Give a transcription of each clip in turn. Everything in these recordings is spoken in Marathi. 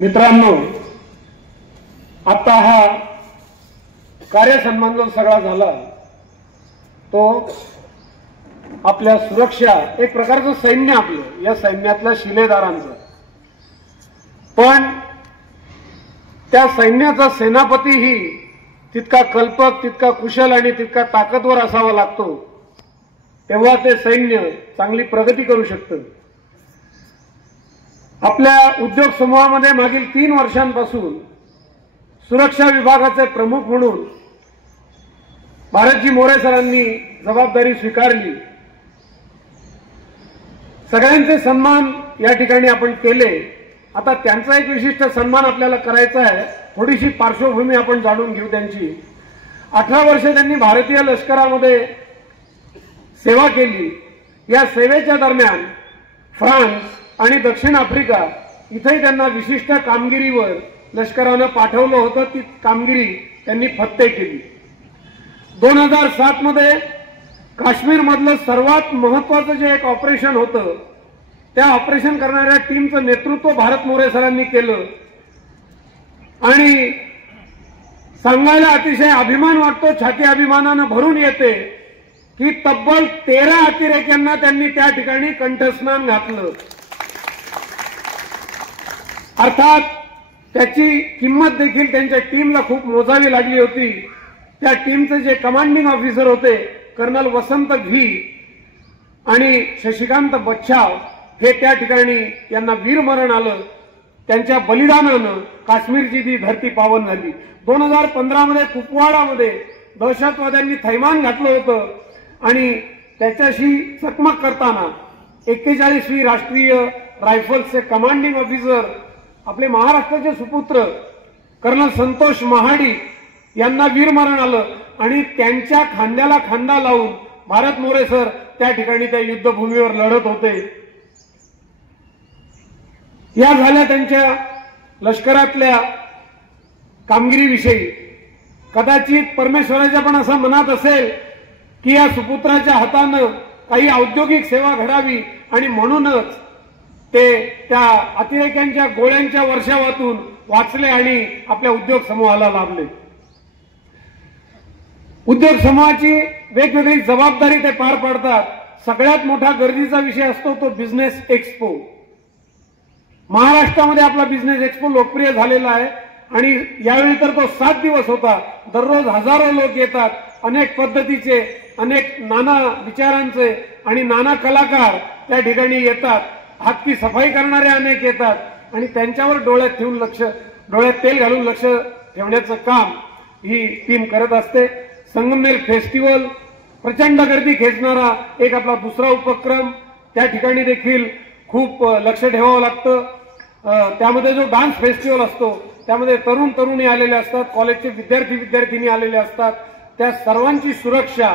मित्रांनो, आता हा कार्य सन्मान जो सगळा झाला तो आपल्या सुरक्षा एक प्रकारचं सैन्य आपलं या सैन्यातल्या शिलेदारांचं, पण त्या सैन्याचा सेनापतीही तितका कल्पक, तितका कुशल आणि तितका ताकदवर असावा लागतो, तेव्हा ते सैन्य चांगली प्रगती करू शकतं। आपल्या उद्योग समूहामध्ये मागील 3 वर्षांपासून सुरक्षा विभागाचे प्रमुख म्हणून भारतजी मोरे सरांनी जबाबदारी स्वीकारली। सगळ्यांचे सन्मान या ठिकाणी आपण केले। आता त्यांचा एक विशिष्ट सन्मान आपल्याला करायचा आहे। थोडीशी पार्श्वभूमी आपण जाणून घेऊ त्यांची। 18 वर्ष त्यांनी भारतीय लष्करामध्ये सेवा केली। या सेवेच्या दरम्यान फ्रान्स आणि दक्षिण आफ्रिका इथेही त्यांना विशिष्ट कामगिरीवर लष्कराने पाठवलं होतं। ती कामगिरी त्यांनी फत्ते केली। 2007 मध्ये काश्मीर मधलं सर्वात महत्त्वाचं जे एक ऑपरेशन होतं, त्या ऑपरेशन करणाऱ्या टीमचं नेतृत्व भारत मोरे सरांनी केलं आणि सांगायला अतिशय अभिमान वाटतो, छाती अभिमानाने भरून येते की तब्बल 13 अतिरेक्यांना त्यांनी त्या ठिकाणी कंठस्नान घातलं। अर्थात त्याची किंमत देखील त्यांच्या टीमला खूप मोजावी लागली होती। त्या टीमचे जे कमांडिंग ऑफिसर होते कर्नल वसंत घी आणि शशिकांत बच्छाव हे त्या ठिकाणी यांना वीरमरण आलं। त्यांच्या बलिदानानं काश्मीरची ती धरती पावन झाली। 2015 मध्ये कुपवाडामध्ये दहशतवाद्यांनी थैमान घातलं होतं आणि त्याच्याशी चकमक करताना 41वी राष्ट्रीय रायफल्सचे कमांडिंग ऑफिसर आपले महाराष्ट्राचे सुपुत्र कर्नल संतोष महाडी यांना वीरमरण आलं आणि त्यांच्या खांद्याला खांदा लावून भारत मोरे सर त्या ठिकाणी त्या युद्धभूमीवर लढत होते। या झाल्या त्यांच्या लष्करातल्या कामगिरीविषयी। कदाचित परमेश्वराच्या पण असं मनात असेल की या सुपुत्राच्या हातानं काही औद्योगिक सेवा घडावी आणि म्हणूनच ते त्या अतिरेक्यांच्या गोळ्यांच्या वर्षावातून वाचले आणि आपल्या उद्योग समूहाला लाभले। उद्योग समूहाची वेगवेगळी जबाबदारी ते पार पाडतात। सगळ्यात मोठा गरजेचा विषय असतो तो बिझनेस एक्सपो। महाराष्ट्रामध्ये आपला बिझनेस एक्सपो लोकप्रिय झालेला आहे आणि यावेळी तर तो 7 दिवस होता। दररोज हजारो लोक येतात, अनेक पद्धतीचे, अनेक नाना विचारांचे आणि नाना कलाकार त्या ठिकाणी येतात। हातकी सफाई करणारे अनेक येतात आणि त्यांच्यावर डोळ्यात तेल घालून लक्ष ठेवण्याचं काम ही टीम करत असते। संगमनेर फेस्टिवल प्रचंड गर्दी खेचणारा एक आपला दुसरा उपक्रम, त्या ठिकाणी देखील खूप लक्ष ठेवावं लागतं। त्यामध्ये जो डान्स फेस्टिवल असतो त्यामध्ये तरुण तरुणी आलेले असतात, कॉलेजचे विद्यार्थी विद्यार्थिनी आलेले असतात। त्या सर्वांची सुरक्षा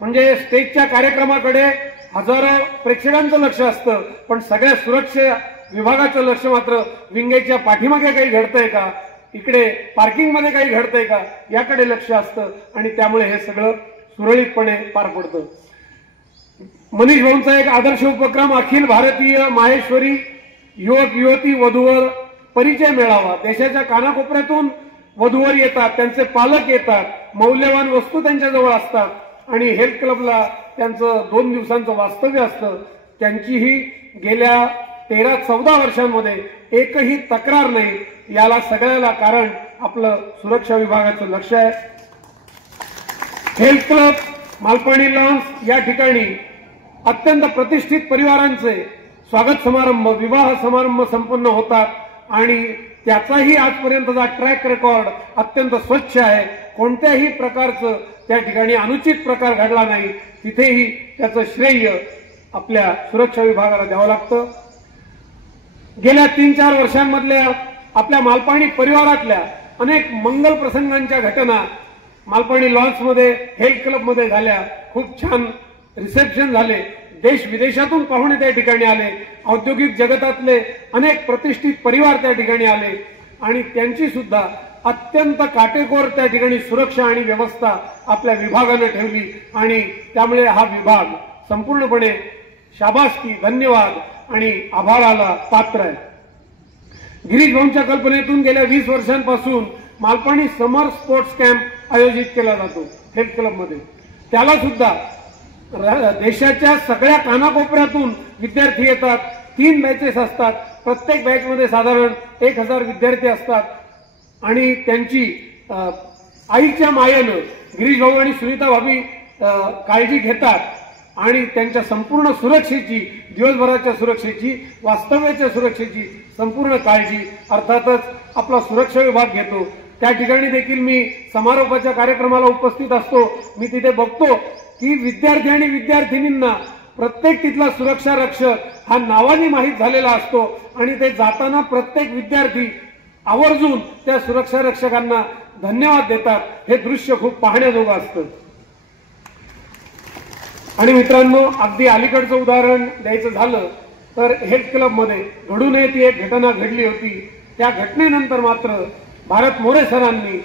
म्हणजे स्टेजच्या कार्यक्रमाकडे हजारो प्रेक्षकांचं लक्ष असतं, पण सगळ्या सुरक्षा विभागाचं लक्ष मात्र विंगेच्या पाठीमागे काही घडतंय का, इकडे पार्किंगमध्ये काही घडतंय का याकडे लक्ष असतं आणि त्यामुळे हे सगळं सुरळीतपणे पार पडतं। मनीष भाऊंचा एक आदर्श उपक्रम अखिल भारतीय माहेश्वरी युवक युवती वधूवर परिचय मेळावा। देशाच्या कानाकोपऱ्यातून वधूवर येतात, त्यांचे पालक येतात, मौल्यवान वस्तू त्यांच्याजवळ असतात आणि हेल्थ क्लबला त्यांचं 2 दिवसांचं वास्तव्य असतं। त्यांचीही गेल्या 13-14 वर्षांमध्ये एकही तक्रार नाही। याला सगळ्याला कारण आपलं सुरक्षा विभागाचं लक्ष आहे। हेल्थ क्लब, मालपाणी लॉन्स या ठिकाणी अत्यंत प्रतिष्ठित परिवारांचे स्वागत समारंभ, विवाह समारंभ संपन्न होतात आणि त्याचाही आजपर्यंतचा ट्रॅक रेकॉर्ड अत्यंत स्वच्छ आहे। कोणत्याही प्रकारचं त्या ठिकाणी अनुचित प्रकार घडला नाही, तिथेही त्याचं श्रेय आपल्या सुरक्षा विभागाला द्यावं लागतं। गेल्या 3-4 वर्षांमधल्या आपल्या मालपाणी परिवारातल्या अनेक मंगल प्रसंगांच्या घटना मालपाणी लॉन्समध्ये, हेल्थ क्लबमध्ये झाल्या। खूप छान रिसेप्शन झाले, देश विदेशातून पाहुणे त्या ठिकाणी आले, औद्योगिक जगतातले अनेक प्रतिष्ठित परिवार त्या ठिकाणी आले आणि त्यांची सुद्धा अत्यंत काटेकोर त्या ठिकाणी सुरक्षा आणि व्यवस्था आपल्या विभागाने ठेवली आणि त्यामुळे हा विभाग संपूर्णपणे शाबासकी, धन्यवाद आणि आभाराला पात्र आहे। गिरीश भाऊंच्या कल्पनेतून गेल्या 20 वर्षांपासून मालपाणी समर स्पोर्ट्स कॅम्प आयोजित केला जातो हेल्थ क्लबमध्ये. त्याला सुद्धा देशाच्या सगळ्या कानाकोपऱ्यातून विद्यार्थी येतात. 3 बॅचेस असतात. प्रत्येक बॅचमध्ये साधारण 1000 विद्यार्थी असतात आणि त्यांची आईच्या मायेनं गिरीश भाऊ आणि सुनीता भाभी काळजी घेतात आणि त्यांच्या संपूर्ण सुरक्षेची, दिवसभराच्या सुरक्षेची, वास्तव्याच्या सुरक्षेची संपूर्ण काळजी अर्थातच आपला सुरक्षा विभाग घेतो. त्या ठिकाणी देखील मी समारोपाच्या कार्यक्रमाला उपस्थित असतो. मी तिथे बघतो की विद्यार्थी आणि विद्यार्थिनींना प्रत्येक तिथला सुरक्षा रक्षक हा नावाने माहीत झालेला असतो आणि ते जाताना प्रत्येक विद्यार्थी आवर्जून त्या सुरक्षा रक्षकांना धन्यवाद देतात. हे दृश्य खूप पाहण्याजोगं असतं. आणि मित्रांनो, अगदी अलीकडचं उदाहरण द्यायचं झालं तर हेल्थ क्लबमध्ये घडू नये ती एक घटना घडली होती. त्या घटनेनंतर मात्र भारत मोरे सरांनी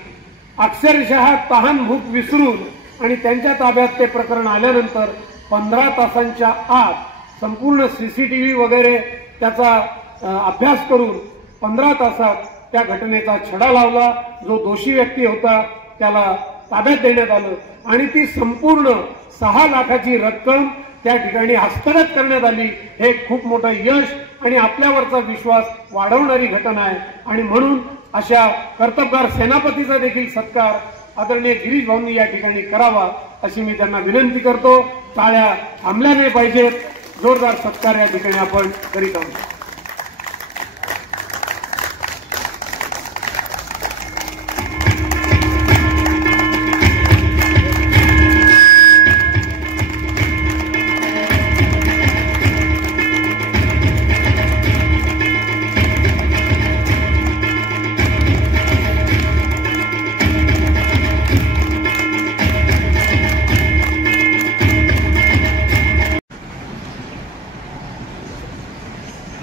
अक्षरशः तहान भूक विसरून आणि त्यांच्या ताब्यात ते प्रकरण आल्यानंतर 15 तासांच्या आत संपूर्ण सीसीटीव्ही वगैरे त्याचा अभ्यास करून 15 तासात त्या घटनेचा छडा लावला. जो दोषी व्यक्ती होता त्याला ताब्यात देण्यात आलं आणि ती संपूर्ण 6 लाखाची रक्कम त्या ठिकाणी हस्तगत करण्यात आली. हे खूप मोठं यश आणि आपल्यावरचा विश्वास वाढवणारी घटना आहे. आणि म्हणून अशा कर्तबगार सेनापतीचा देखील सत्कार आदरणीय गिरीश भाऊंनी या ठिकाणी करावा अशी मी त्यांना विनंती करतो. टाळ्या थांबल्या नाही पाहिजेत. जोरदार सत्कार या ठिकाणी आपण करीत आहोत.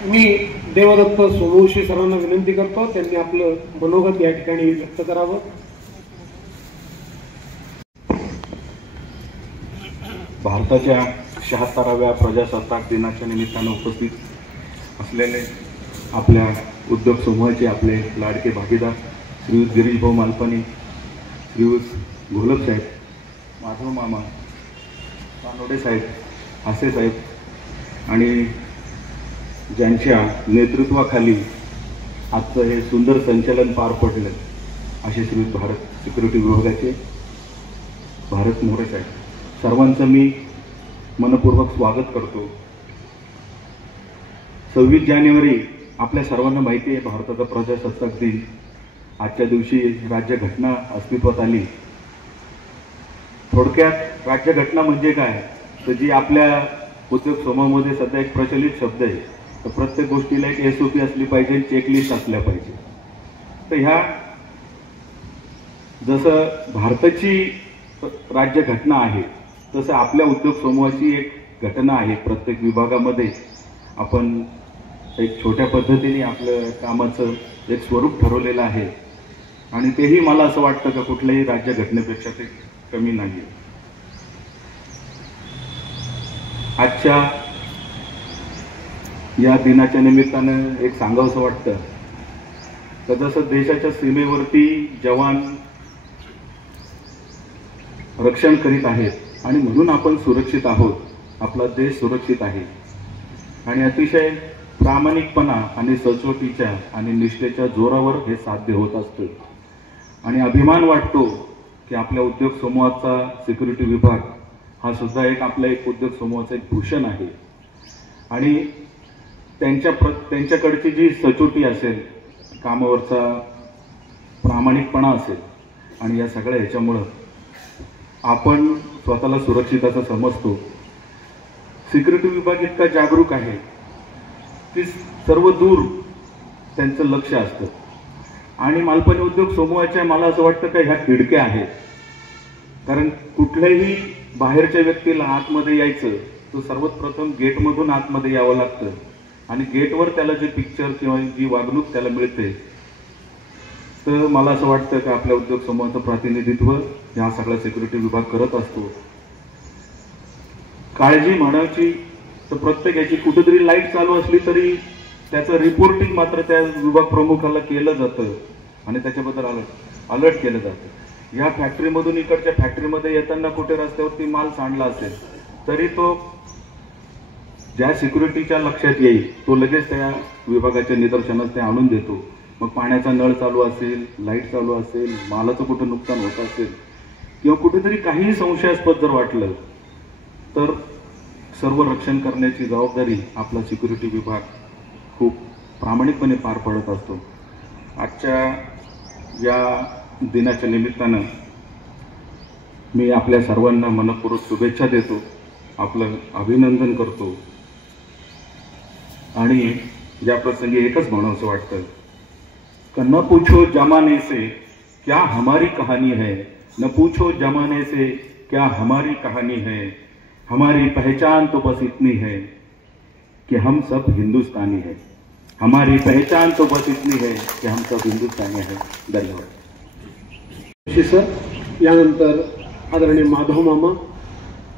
मी देवदत्त सोमवंशी सरांना विनंती करतो त्यांनी आपलं मनोगत या ठिकाणी व्यक्त करावं. भारताच्या 76व्या प्रजासत्ताक दिनाच्या निमित्तानं उपस्थित असलेले आपल्या उद्योग समूहाचे आपले लाडके भागीदार श्रीयुत गिरीश भाऊ मालपाणी, श्रीयुत घोलप साहेब, माधव मामा, कानोडे साहेब, हासे साहेब आणि ज्यांच्या नेतृत्वाखाली आजचं हे सुंदर संचलन पार पडलं असे श्रीयुत भारत सिक्युरिटी विभागाचे भारत मोरे साहेब, सर्वांचं मी मनपूर्वक स्वागत करतो. 26 जानेवारी आपल्या सर्वांना माहिती आहे भारताचा प्रजासत्ताक दिन. आजच्या दिवशी राज्यघटना अस्तित्वात आली. थोडक्यात राज्यघटना म्हणजे काय तर जी आपल्या उद्योग समूहामध्ये सध्या एक प्रचलित शब्द आहे. तर प्रत्येक गोष्टीला एक SOP असली पाहिजे, चेकलिस्ट असल्या पाहिजे. तर ह्या जसं भारताची राज्यघटना आहे तसं आपल्या उद्योग समूहाची एक घटना आहे. प्रत्येक विभागामध्ये आपण एक छोट्या पद्धतीने आपलं कामाचं एक स्वरूप ठरवलेलं आहे आणि तेही मला असं वाटतं का कुठल्याही राज्यघटनेपेक्षा ते कमी नाही. आजच्या या दिनाच्या निमित्तानं एक सांगावंसं वाटतं तर जसं देशाच्या सीमेवरती जवान रक्षण करीत आहेत आणि म्हणून आपण सुरक्षित आहोत, आपला देश सुरक्षित आहे आणि अतिशय प्रामाणिकपणा आणि सचोटीच्या आणि निष्ठेच्या जोरावर हे साध्य होत असतं. आणि अभिमान वाटतो की आपल्या उद्योग समूहाचा सिक्युरिटी विभाग हा सुद्धा एक आपल्या एक उद्योग समूहाचा एक भूषण आहे. आणि त्यांच्याकडची जी सचोटी असेल, कामावरचा प्रामाणिकपणा असेल आणि या सगळ्या ह्याच्यामुळं आपण स्वतःला सुरक्षित असं समजतो. सिक्युरिटी विभाग इतका जागरूक आहे की सर्व दूर त्यांचं लक्ष असतं. आणि मालपाणी उद्योग समूहाच्या मला असं वाटतं का ह्या खिडक्या आहेत. कारण कुठल्याही बाहेरच्या व्यक्तीला आतमध्ये यायचं तो सर्वप्रथम गेटमधून आतमध्ये यावं लागतं आणि गेटवर त्याला जे पिक्चर किंवा जी वागणूक त्याला मिळते. तर मला असं वाटतं की आपल्या उद्योग समूहाचं प्रतिनिधित्व हा सगळा सिक्युरिटी विभाग करत असतो. काळजी म्हणायची तर प्रत्येक याची कुठेतरी लाईट चालू असली तरी त्याचं रिपोर्टिंग मात्र त्या विभाग प्रमुखाला केलं जातं आणि त्याच्याबद्दल अलर्ट केलं जातं. या फॅक्टरीमधून इकडच्या फॅक्टरीमध्ये येताना कुठे रस्त्यावरती माल सांडला असेल तरी तो ज्या सिक्युरिटीच्या लक्षात येईल तो लगेच त्या विभागाच्या निदर्शनास ते आणून देतो. मग पाण्याचा नळ चालू असेल, लाईट चालू असेल, मालाचं कुठं नुकसान होत असेल किंवा कुठेतरी काहीही संशयास्पद जर वाटलं तर सर्व रक्षण करण्याची जबाबदारी आपला सिक्युरिटी विभाग खूप प्रामाणिकपणे पार पाडत असतो. आजच्या या दिनाच्या निमित्तानं मी आपल्या सर्वांना मनपूर्वक शुभेच्छा देतो, आपलं अभिनंदन करतो आणि या प्रसंगी एकच म्हणावंसं वाटतं कि न पूछो जमाने से क्या हमारी कहानी है, न पूछो जमाने से क्या हमारी कहानी है, हमारी पहचान तो बस इतनी है कि हम सब हिंदुस्तानी है, हमारी पहचान तो बस इतनी है कि हम सब हिंदुस्तानी है. धन्यवाद. सर, यानंतर आदरणीय माधव मामा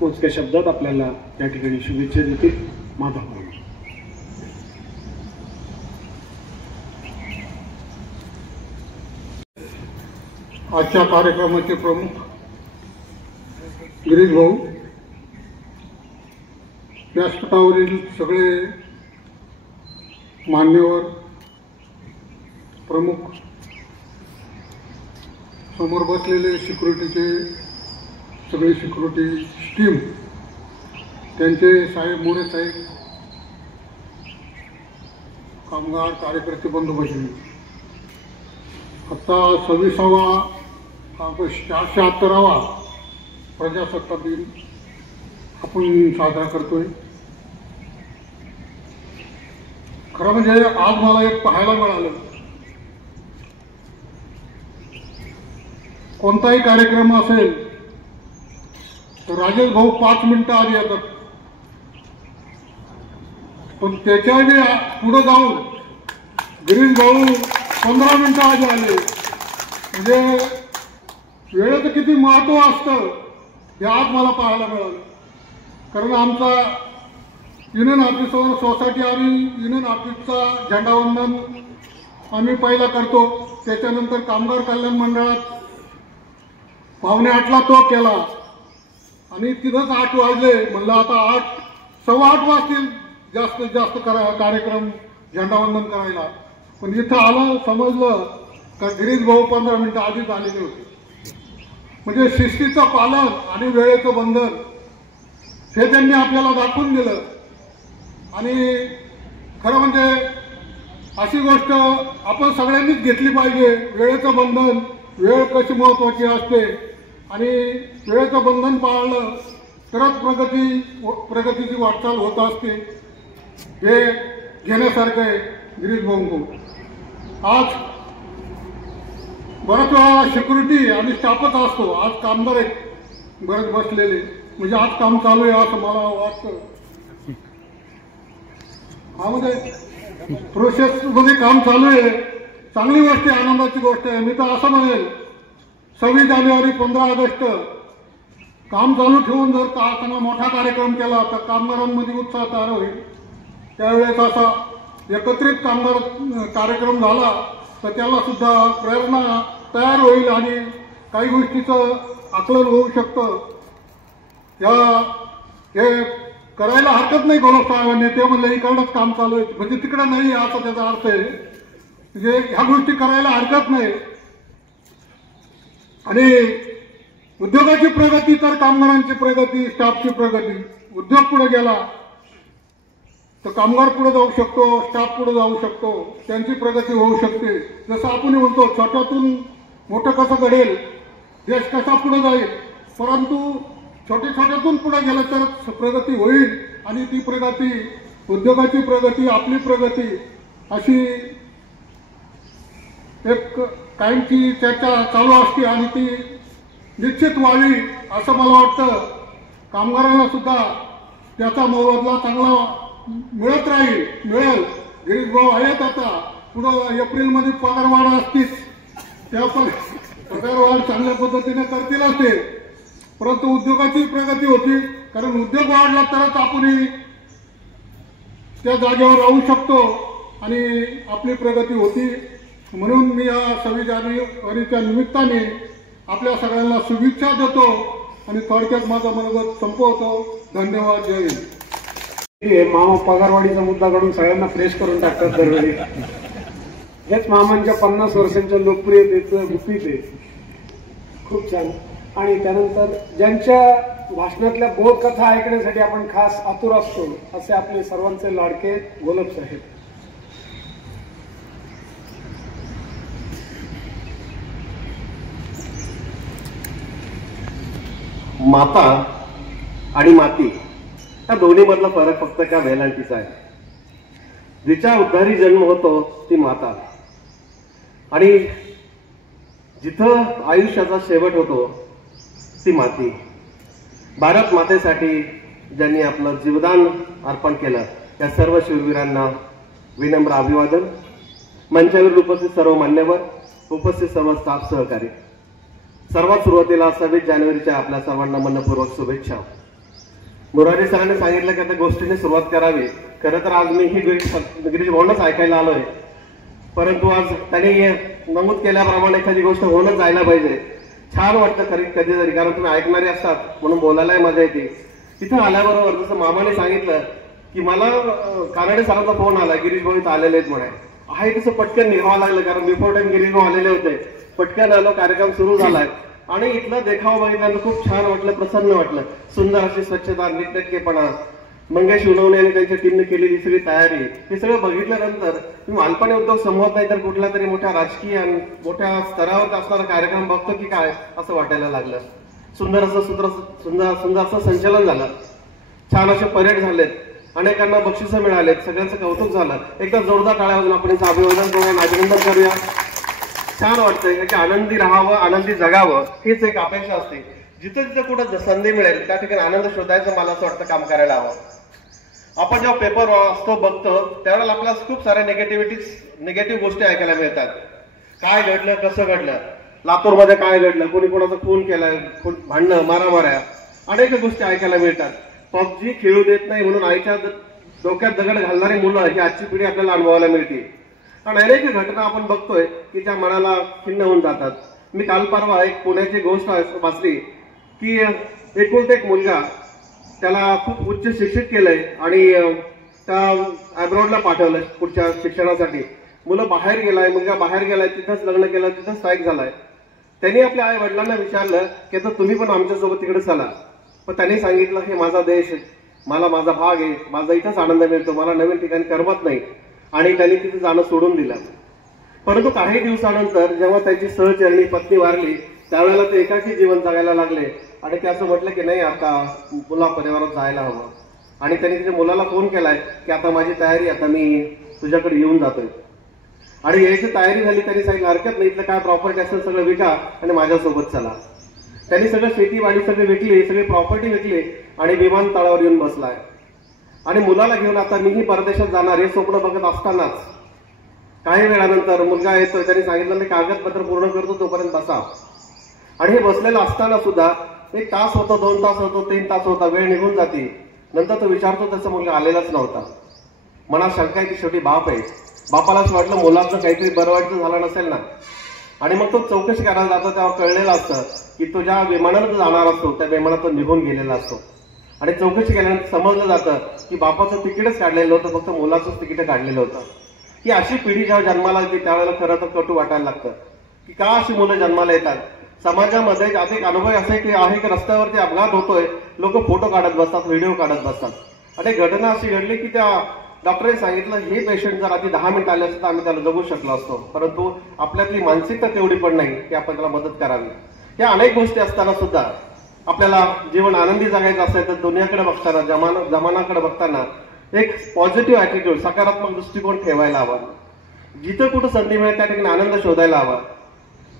मोजक्या शब्दात आपल्याला या ठिकाणी शुभेच्छा देतील. माधव मामा. आजच्या कार्यक्रमाचे प्रमुख गिरीश भाऊ, व्यासपीठावरील सगळे मान्यवर, प्रमुख, समोर बसलेले सिक्युरिटीचे सगळे सिक्युरिटी टीम, त्यांचे साहेब, मोरे साहेब, कामगार कार्यकर्ते बंधू भगिनी, आता 26वा 478वा प्रजासत्ताक दिन आपण साजरा करतोय. खरं म्हणजे आज मला एक पाहायला मिळालं, कोणताही कार्यक्रम असेल तर राजेश भाऊ 5 मिनिटं आधी येतात, पण त्याच्याही पुढे जाऊन गिरीश भाऊ 15 मिनिटं आधी आले. म्हणजे वेळेचं किती महत्व असतं हे आज मला पाहायला मिळालं. कारण आमचा युनियन ऑफिसवर सोसायटी आणि युनियन ऑफिसचा झेंडावंदन आम्ही पहिला करतो, त्याच्यानंतर कामगार कल्याण मंडळात 7:45ला तो केला आणि तिथंच 8 वाजले. म्हणलं आता 8, 8:15 वाजतील जास्तीत जास्त कार्यक्रम झेंडावंदन करायला. पण इथं आलं, समजलं का गिरीश भाऊ 15 मिनिटं आधीच आलेले होते. म्हणजे शिस्तीचं पालन आणि वेळेचं बंधन हे त्यांनी आपल्याला दाखवून दिलं. आणि खरं म्हणजे अशी गोष्ट आपण सगळ्यांनीच घेतली पाहिजे. वेळेचं बंधन, वेळ कशी महत्वाची असते आणि वेळेचं बंधन पाळलं तरच प्रगतीची वाटचाल होत असते. हे घेण्यासारखं आहे गिरीश भाऊंकडून. आज बऱ्याच वेळा सिक्युरिटी आणि स्टाफच असतो, आज कामगार आहेत बरेच बसलेले, म्हणजे आज काम चालू आहे असं मला वाटतं. हा म्हणजे प्रोसेसमध्ये काम चालू आहे, चांगली गोष्ट आहे, आनंदाची गोष्ट आहे. मी तर असं म्हणेल 26 जानेवारी 15 ऑगस्ट काम चालू ठेवून जर चांगला मोठा कार्यक्रम केला तर कामगारांमध्ये उत्साह तयार होईल. त्यावेळेस असा एकत्रित कामगार कार्यक्रम झाला तर त्याला सुद्धा प्रेरणा तयार होईल आणि काही गोष्टीचं आकलन होऊ शकतं. हे करायला हरकत नाही. गोलक साहेबांनी ते म्हणले इकडंच काम चालू आहे म्हणजे तिकडं नाही असा त्याचा अर्थ आहे. म्हणजे ह्या गोष्टी करायला हरकत नाही. आणि उद्योगाची प्रगती तर कामगारांची प्रगती, स्टाफची प्रगती. उद्योग पुढे गेला तर कामगार पुढे जाऊ शकतो, स्टाफ पुढे जाऊ शकतो, त्यांची प्रगती होऊ शकते. जसं आपण म्हणतो छोट्यातून मोठं कसं घडेल, देश कसा पुढे जाईल, परंतु छोट्यातून पुढे गेलं तर प्रगती होईल. आणि ती प्रगती, उद्योगाची प्रगती, आपली प्रगती अशी एक कायमची चर्चा चालू असते आणि ती निश्चित व्हावी असं मला वाटतं. कामगारांना सुद्धा त्याचा मोबदला चांगला मिळेल. गिरीश भाऊ आहेत, आता पुढं एप्रिलमध्ये पगारवाढ असतीच, त्या पगारवाढ चांगल्या पद्धतीने करतीलच ते. परंतु उद्योगाची प्रगती होती, कारण उद्योग वाढला तरच आपण त्या जागेवर राहू शकतो. आणि आपली प्रगती होती. म्हणून मी या 26 जानेवारीच्या निमित्ताने आपल्या सगळ्यांना शुभेच्छा देतो आणि थोडक्यात माझं मनोगत संपवतो. धन्यवाद. जय हिंद. मामा पगारवाढीचा मुद्दा काढून सगळ्यांना फ्रेश करून टाकतात दरवेळी. हेच मामांच्या 50 वर्षांच्या लोकप्रियतेचं गुपित आहे. खूप छान. आणि त्यानंतर ज्यांच्या भाषणातल्या बोधकथा ऐकण्यासाठी आपण खास आतुर असतो असे आपले सर्वांचे लाडके गोलब साहेब. माता आणि माती या दोन्ही मधला फरक फक्त त्या वेलांटीचा आहे. जिच्या उद्धारी जन्म होतो ती माता आणि जिथं आयुष्याचा शेवट होतो ती माती. भारत मातेसाठी ज्यांनी आपलं जीवदान अर्पण केलं त्या सर्व शूरवीरांना विनम्र अभिवादन. मंचावर उपस्थित सर्व मान्यवर, उपस्थित सर्व स्टाफ सहकारी, सर्वात सुरुवातीला 26 जानेवारीच्या आपल्या सर्वांना मनपूर्वक शुभेच्छा. मुरारी सरांनी सांगितलं की आता गोष्टीने सुरुवात करावी. खरं तर आज मी ही गिरीश भाऊंनाच ऐकायला आलोय, परंतु आज त्यांनी नमूद केल्याप्रमाणे एखादी गोष्ट होणं जायला पाहिजे. छान वाटतं कधीतरी, कारण तुम्ही ऐकणारे असतात म्हणून बोलायलाही मजा येते. तिथं आल्याबरोबर जसं मामाने सांगितलं की मला कानडे सरांचा फोन आला, गिरीश भाऊ इथं आलेले आहेत म्हणे. आहे तसं पटकन निघावं लागलं, कारण बिफोर टाइम गिरीश भाऊ आलेले होते. पटकन आलो, कार्यक्रम सुरू झालाय आणि इथलं देखाव बघितल्यानंतर खूप छान वाटलं, प्रसन्न वाटलं. सुंदर अशी स्वच्छता, नीटनेटकेपणा, मंगेश उनवणे आणि त्यांच्या टीमने केलेली सगळी तयारी, हे सगळं बघितल्यानंतर मी मालपाणी उद्योग समूहात नाही तर कुठला तरी मोठ्या राजकीय आणि मोठ्या स्तरावर असणारा कार्यक्रम बघतो की काय असं वाटायला लागलं. सुंदर असं संचलन झालं, छान असे परेड झालेत, अनेकांना बक्षिसं मिळालेत, सगळ्यांचं कौतुक झालं. एकदा जोरदार टाळ्या वाजून आपण यांचं अभिवादन करूया, अभिनंदन करूया. छान वाटतंय की आनंदी राहावं, आनंदी जगावं हीच एक अपेक्षा असते. जिथे जिथे कुठं संधी मिळेल त्या ठिकाणी आनंद शोधायचं मला असं वाटतं काम करायला हवं. आपण जेव्हा पेपर असतो बघतो त्यावेळेला आपल्याला खूप साऱ्या निगेटिव्ह गोष्टी ऐकायला मिळतात. काय घडलं, कसं घडलं, लातूरमध्ये काय घडलं, कोणी कोणाचा खून केलाय, भांडणं, मारामाऱ्या, अनेक गोष्टी ऐकायला मिळतात. पबजी खेळू देत नाही म्हणून आईच्या डोक्यात दगड घालणारी मुलं ही आजची पिढी आपल्याला अनुभवायला मिळते. आणि अनेक घटना आपण बघतोय की त्या मनाला खिन्न होऊन जातात. मी काल परवा एक पुण्याची गोष्ट वाचली की एकुलता एक मुलगा, त्याला खूप उच्च शिक्षित केलंय आणि त्या अब्रॉडला पाठवलंय पुढच्या शिक्षणासाठी. मुलं बाहेर गेलाय, मुलगा बाहेर गेलाय, तिथंच लग्न केलं, तिथंच स्थायिक झालाय. त्यांनी आपल्या आई वडिलांना विचारलं की आता तुम्ही पण आमच्यासोबत तिकडे चला. पण त्यांनी सांगितलं हे माझा देश आहे, मला माझा भाग आहे, माझा इथंच आनंद मिळतो, मला नवीन ठिकाणी करमत नाही. आणि त्यांनी तिथे जाणं सोडून दिलं. परंतु काही दिवसानंतर जेव्हा त्यांची सहचरणी पत्नी वारली त्यावेळेला ते एकाकी जीवन जगायला लागले आणि ते असं म्हटलं की नाही आता मुला परिवारात जायला हवं. आणि त्यांनी तिच्या मुलाला फोन केलाय की आता माझी तयारी, आता मी तुझ्याकडे येऊन जातोय. आणि यायची तयारी झाली. त्यांनी सांगितलं हरकत नाही, इथलं काय प्रॉपर्टी असेल सगळं विका आणि माझ्यासोबत चला. त्यांनी सगळं शेतीवाडी सगळी विकली, सगळी प्रॉपर्टी विकली आणि विमानतळावर येऊन बसलाय. आणि मुलाला घेऊन आता मीही परदेशात जाणार हे स्वप्न बघत असतानाच काही वेळानंतर मुलगा येतोय. त्यांनी सांगितलं की कागदपत्र पूर्ण करतो तोपर्यंत बसा. आणि हे बसलेलं असताना सुद्धा 1 तास होतो, 2 तास होतो, 3 तास होता, वेळ निघून जाते. नंतर तो विचारतो त्याचा मुलगा आलेलाच नव्हता. मनात शंका आहे की शेवटी बाप आहे, बापालाच वाटलं मुलाचं काहीतरी बरं वाईट झालं नसेल ना. आणि मग तो चौकशी करायला जातो तेव्हा कळलेलं असतं की तो ज्या विमानानं जाणार असतो त्या विमानात तो निघून गेलेला असतो. आणि चौकशी केल्यानंतर समजलं जातं की बापाचं तिकीटच काढलेलं होतं, फक्त मुलाचंच तिकीट काढलेलं होतं. ही अशी पिढी जेव्हा जन्माला येते त्यावेळेला खरं तर कटू वाटायला लागतं की का अशी मुलं जन्माला येतात. समाजामध्ये एक अनुभव असे की आहे की रस्त्यावरती अपघात होतोय, लोक फोटो काढत बसतात, व्हिडिओ काढत बसतात. आणि घटना अशी घडली की त्या डॉक्टरांनी सांगितलं हे पेशंट जर आधी 10 मिनिटं आले असतं तर आम्ही त्याला जगू शकलो असतो, परंतु आपल्यातली मानसिकता तेवढी पण नाही की आपण त्याला मदत करावी. या अनेक गोष्टी असताना सुद्धा आपल्याला जीवन आनंदी जगायचं असेल तर दुनियाकडे बघताना, जमानाकडे बघताना एक पॉझिटिव्ह ऍटिट्यूड, सकारात्मक दृष्टिकोन ठेवायला हवा. जिथं कुठं संधी मिळेल त्या ठिकाणी आनंद शोधायला हवा.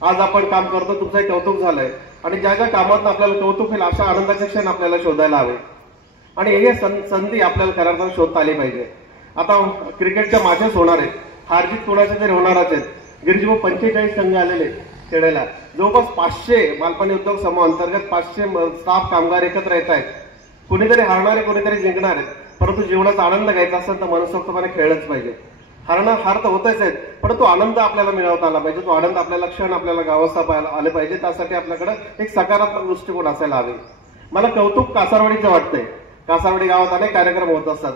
आज आपण काम करतो, तुमचं कौतुक झालंय आणि ज्या ज्या कामात आपल्याला कौतुक होईल अशा आनंदाचे क्षण आपल्याला शोधायला हवे. आणि हे संधी आपल्याला खऱ्या शोधता आली पाहिजे. आता क्रिकेटच्या मॅचेस होणार आहेत, हारजीत कोणाच्या तरी होणारच आहेत. गिरीशभाऊ 45 संघ आलेले खेळायला, जवळपास 500 मालपाणी उद्योग समूह अंतर्गत 500 स्टाफ कामगार एकत्र येत आहेत. कुणीतरी हारणारे, कुणीतरी जिंकणार आहेत, परंतु जीवनाचा आनंद घ्यायचा असेल तर मनसोक्तपणे खेळलंच पाहिजे. हार तर होतच आहेत, परंतु आनंद आपल्याला मिळवता आला पाहिजे. तो आनंद आपल्याला क्षण आपल्याला गावासा आले पाहिजे. त्यासाठी आपल्याकडे एक सकारात्मक दृष्टिकोन असायला हवे. मला कौतुक कासारवाडीचं वाटतंय. कासारवाडी गावात अनेक कार्यक्रम होत असतात.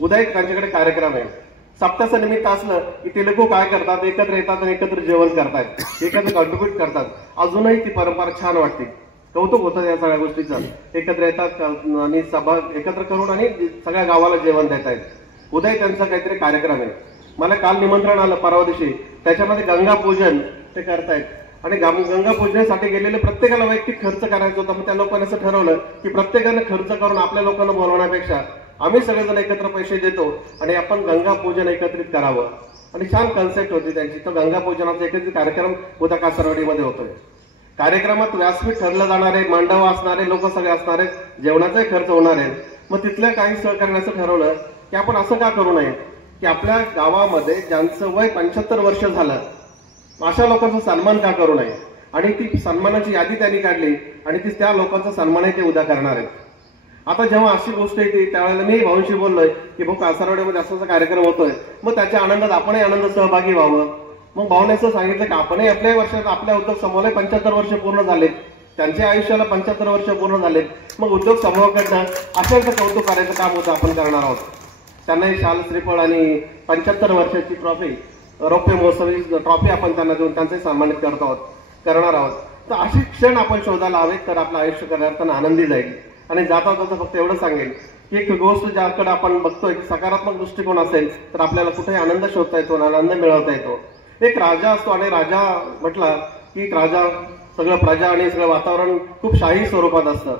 उद्या एक त्यांच्याकडे कार्यक्रम आहे. सप्ताहाचं निमित्त असलं की ते लोक काय करतात, एकत्र येतात आणि एकत्र जेवण करतात, एकत्र कॉन्ट्रीब्युट करतात. अजूनही ती परंपरा छान वाटते. कौतुक होतं या सगळ्या गोष्टीचं. एकत्र येतात आणि सभा एकत्र करून आणि सगळ्या गावाला जेवण देत आहेत. उद्या त्यांचा काहीतरी कार्यक्रम आहे. मला काल निमंत्रण आलं परवा दिवशी. त्याच्यामध्ये गंगा पूजन ते करतायत आणि गंगा पूजनासाठी गेलेले प्रत्येकाला वैयक्तिक खर्च करायचा होता. मग त्या लोकांनी असं ठरवलं की प्रत्येकानं खर्च करून आपल्या लोकांना बोलवण्यापेक्षा आम्ही सगळेजण एकत्र पैसे देतो आणि आपण गंगा पूजन एकत्रित करावं. आणि छान कन्सेप्ट होती त्यांची. तो गंगा पूजनाचा एकत्रित कार्यक्रम उद्या कासारवाडीमध्ये होतोय. कार्यक्रमात व्यासपीठ ठरलं जाणार आहे, मांडव असणारे लोक सगळे असणार आहेत, जेवणाचाही खर्च होणार आहे. मग तिथल्या काही सहकार्याचं ठरवलं की आपण असं का करू नये की आपल्या गावामध्ये ज्यांचं वय 75 वर्ष झालं अशा लोकांचा सन्मान का करू नये. आणि ती सन्मानाची यादी त्यांनी काढली आणि ती त्या लोकांचा सन्मानही ते उद्या करणार आहेत. आता जेव्हा अशी गोष्ट येते त्यावेळेला मी भाऊंशी बोललोय की भाऊ कासारवाडीमध्ये असा कार्यक्रम होतोय, मग त्याच्या आनंदात आपणही आनंद सहभागी व्हावं. मग भाऊने असं सांगितलं की आपणही आपल्या वर्षात आपल्या उद्योग समूहाला 75 वर्ष पूर्ण झाले, त्यांच्या आयुष्याला 75 वर्ष पूर्ण झाले. मग उद्योग समूहाकडनं अशांचं कौतुक करायचं काम होतं आपण करणार आहोत. त्यांनाही शाल श्रीफळ आणि 75 वर्षाची ट्रॉफी, रौप्य महोत्सवी ट्रॉफी आपण त्यांना देऊन त्यांचाही सन्मानित करणार आहोत. तर अशी क्षण आपण शोधायला हवेत, तर आपलं आयुष्य करताना आनंदी जाईल. आणि जाता जाता फक्त एवढं सांगेल की एक गोष्ट ज्याकडे आपण बघतोय सकारात्मक दृष्टिकोन असेल तर आपल्याला कुठेही आनंद शोधता येतो, आनंद मिळवता येतो. एक राजा असतो आणि राजा म्हटला की राजा सगळं प्रजा आणि सगळं वातावरण खूप शाही स्वरूपात असतं.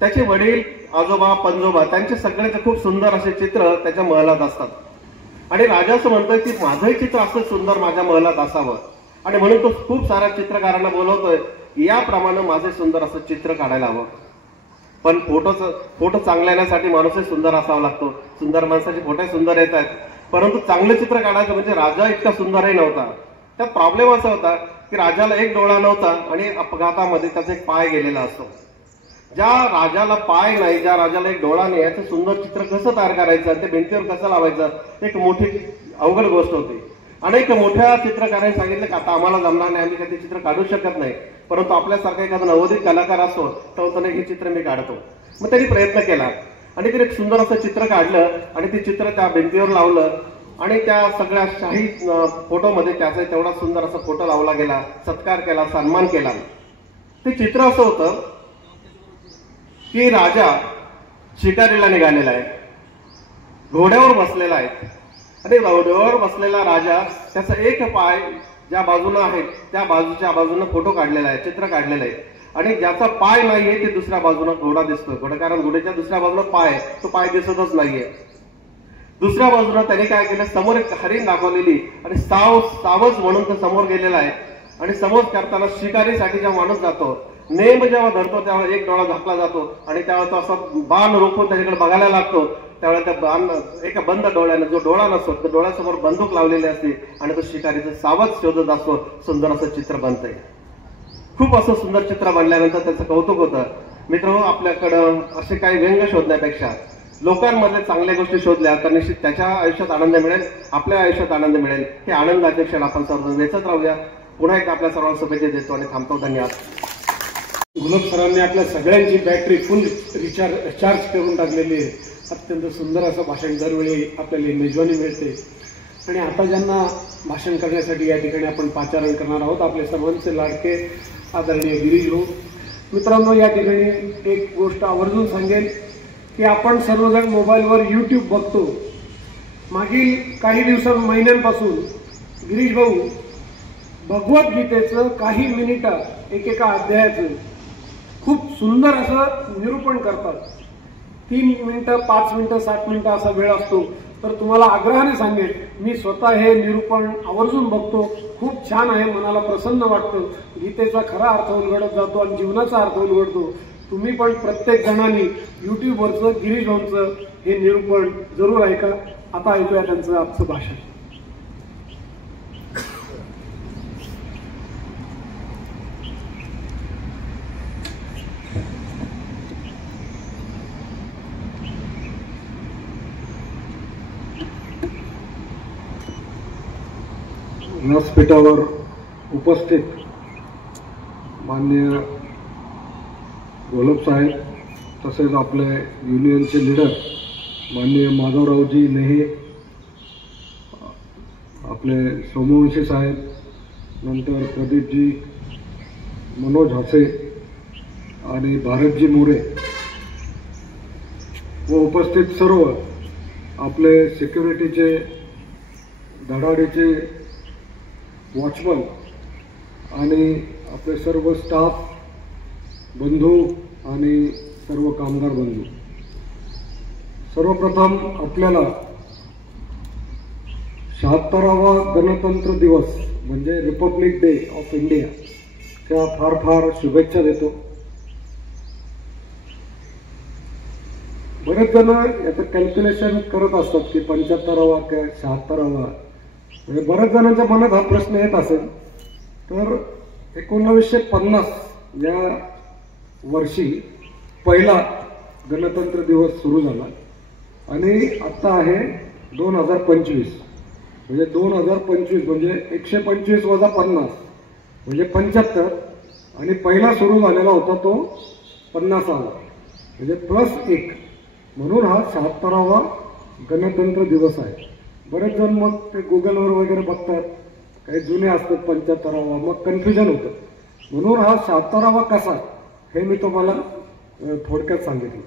त्याचे वडील, आजोबा, पंजोबा त्यांचे सगळ्याचे खूप सुंदर असे चित्र त्याच्या महलात असतात. आणि राजा असं म्हणतोय की माझंही चित्र असं सुंदर माझ्या महलात असावं. आणि म्हणून तो खूप साऱ्या चित्रकारांना बोलवतोय याप्रमाणे माझे सुंदर असं चित्र काढायला हवं. पण फोटो चांगला येण्यासाठी माणूसही सुंदर असावा लागतो. सुंदर माणसाचे फोटोही सुंदर येत आहेत, परंतु चांगलं चित्र काढायचं म्हणजे राजा इतका सुंदरही नव्हता. त्यात प्रॉब्लेम असा होता की राजाला एक डोळा नव्हता आणि अपघातामध्ये त्याचा एक पाय गेलेला असतो. ज्या राजाला पाय नाही, ज्या राजाला एक डोळा नाही, याचं सुंदर चित्र कसं तयार करायचं, ते भिंतीवर कसं लावायचं, एक मोठी अवघड गोष्ट होती. अनेक मोठ्या चित्रकारांनी सांगितलं की आता आम्हाला जमणार नाही, आम्ही काही चित्र काढू शकत नाही, परंतु आपल्यासारखा एखादा नवोदित कलाकार असतो तर हे चित्र मी काढतो. मग त्यांनी प्रयत्न केला आणि तिने एक सुंदर असं चित्र काढलं आणि ते चित्र त्या भिंतीवर लावलं आणि त्या सगळ्या शाही फोटोमध्ये त्याचा तेवढा सुंदर असा फोटो लावला गेला, सत्कार केला, सन्मान केला. ते चित्र असं होतं की राजा शिकारीला निघालेला आहे, घोड्यावर बसलेला आहे आणि घोड्यावर बसलेला राजा त्याचा एक पाय ज्या बाजूनं आहे त्या बाजूनं फोटो काढलेला आहे, चित्र काढलेलं आहे. आणि ज्याचा पाय नाहीये ते दुसऱ्या बाजूनं घोडा दिसतोय. घोडा कारण घोड्याच्या दुसऱ्या बाजूला पाय, तो पाय दिसतच नाहीये. दुसऱ्या बाजूला त्याने काय केलं, समोर एक हरिण दाखवलेली आणि सावज म्हणून तो समोर गेलेला आहे. आणि समोर करताना शिकारीसाठी जेव्हा माणूस जातो, नेम जेव्हा धरतो तेव्हा एक डोळा झाकला जातो आणि तेव्हा तो असा बाण रोखून त्याच्याकडे बघायला लागतो. त्यावेळेला त्या बाण एका बंद डोळ्यानं, जो डोळा नसतो तर डोळ्यासमोर बंदूक लावलेली असते आणि तो शिकारीचं सावज शोधत असतो. सुंदर असं चित्र बनतंय. खूप असं सुंदर चित्र बनल्यानंतर त्याचं कौतुक होतं. मित्रांनो, आपल्याकडं असे काही व्यंग शोधण्यापेक्षा लोकांमधल्या चांगल्या गोष्टी शोधल्या तर निश्चित त्याच्या आयुष्यात आनंद मिळेल, आपल्या आयुष्यात आनंद मिळेल. हे आनंदाचे क्षण आपण सर्वजण वेचत राहूया. पुन्हा एकदा आपल्या सर्वांना शुभेच्छा देतो आणि थांबतो. धन्यवाद. गुलाब सरांनी आपल्या सगळ्यांची बॅटरी फुल चार्ज करून टाकलेली आहे. अत्यंत सुंदर असं भाषण दरवेळी आपल्याला मेजवानी मिळते. आणि आता ज्यांना भाषण करण्यासाठी या ठिकाणी आपण पाचारण करणार आहोत, आपले सर्वांचे लाडके आदरणीय गिरीश भाऊ. मित्रांनो, या ठिकाणी एक गोष्ट आवर्जून सांगेन की आपण सर्वजण मोबाईलवर YouTube बघतो. मागील काही महिन्यांपासून गिरीश भाऊ भगवद्गीतेचं काही मिनिटात एकेका अध्यायाचं खूप सुंदर असं निरूपण करतात. 3 मिनिटं, 5 मिनिटं, 7 मिनिटं असा वेळ असतो. तर तुम्हाला आग्रहाने सांगेन, मी स्वतः हे निरूपण आवर्जून बघतो. खूप छान आहे, मनाला प्रसन्न वाटतं. गीतेचा खरा अर्थ उलगडत जातो आणि जीवनाचा अर्थ उलगडतो. तुम्ही पण प्रत्येक जणांनी YouTubeवरचं गिरीश भाऊंचं हे निरूपण जरूर ऐका. आता ऐकूया त्यांचं आजचं भाषण. व्यासपीठावर उपस्थित माननीय घोलप साहेब, तसेच आपले युनियनचे लीडर माननीय माधवरावजी नेहे, आपले सोमवंशी साहेब, नंतर प्रदीपजी, मनोज हासे आणि भारतजी मोरे व उपस्थित सर्व आपले सिक्युरिटीचे धडाडीचे वॉचमन आणि आपले सर्व स्टाफ बंधू आणि सर्व कामगार बंधू, सर्वप्रथम आपल्याला 76वा गणतंत्र दिवस म्हणजे रिपब्लिक डे ऑफ इंडिया त्या फार फार शुभेच्छा देतो. बरेच जण याचं कॅल्क्युलेशन करत असतात की 75वा काय 76वा, म्हणजे बऱ्याच जणांच्या मनात हा प्रश्न येत असेल. तर 1950 या वर्षी पहिला गणतंत्र दिवस सुरू झाला आणि आता आहे 2025, म्हणजे 2025 म्हणजे 125 वजा 50 म्हणजे 75, आणि पहिला सुरू झालेला होता तो 50वा म्हणजे +1, म्हणून हा 76वा गणतंत्र दिवस आहे. बरेच जण मग ते गुगलवर वगैरे बघतात, काही जुने असतात 75वा, मग कन्फ्युजन होतं. म्हणून हा 76वा कसा हे मी तुम्हाला थोडक्यात सांगितलं.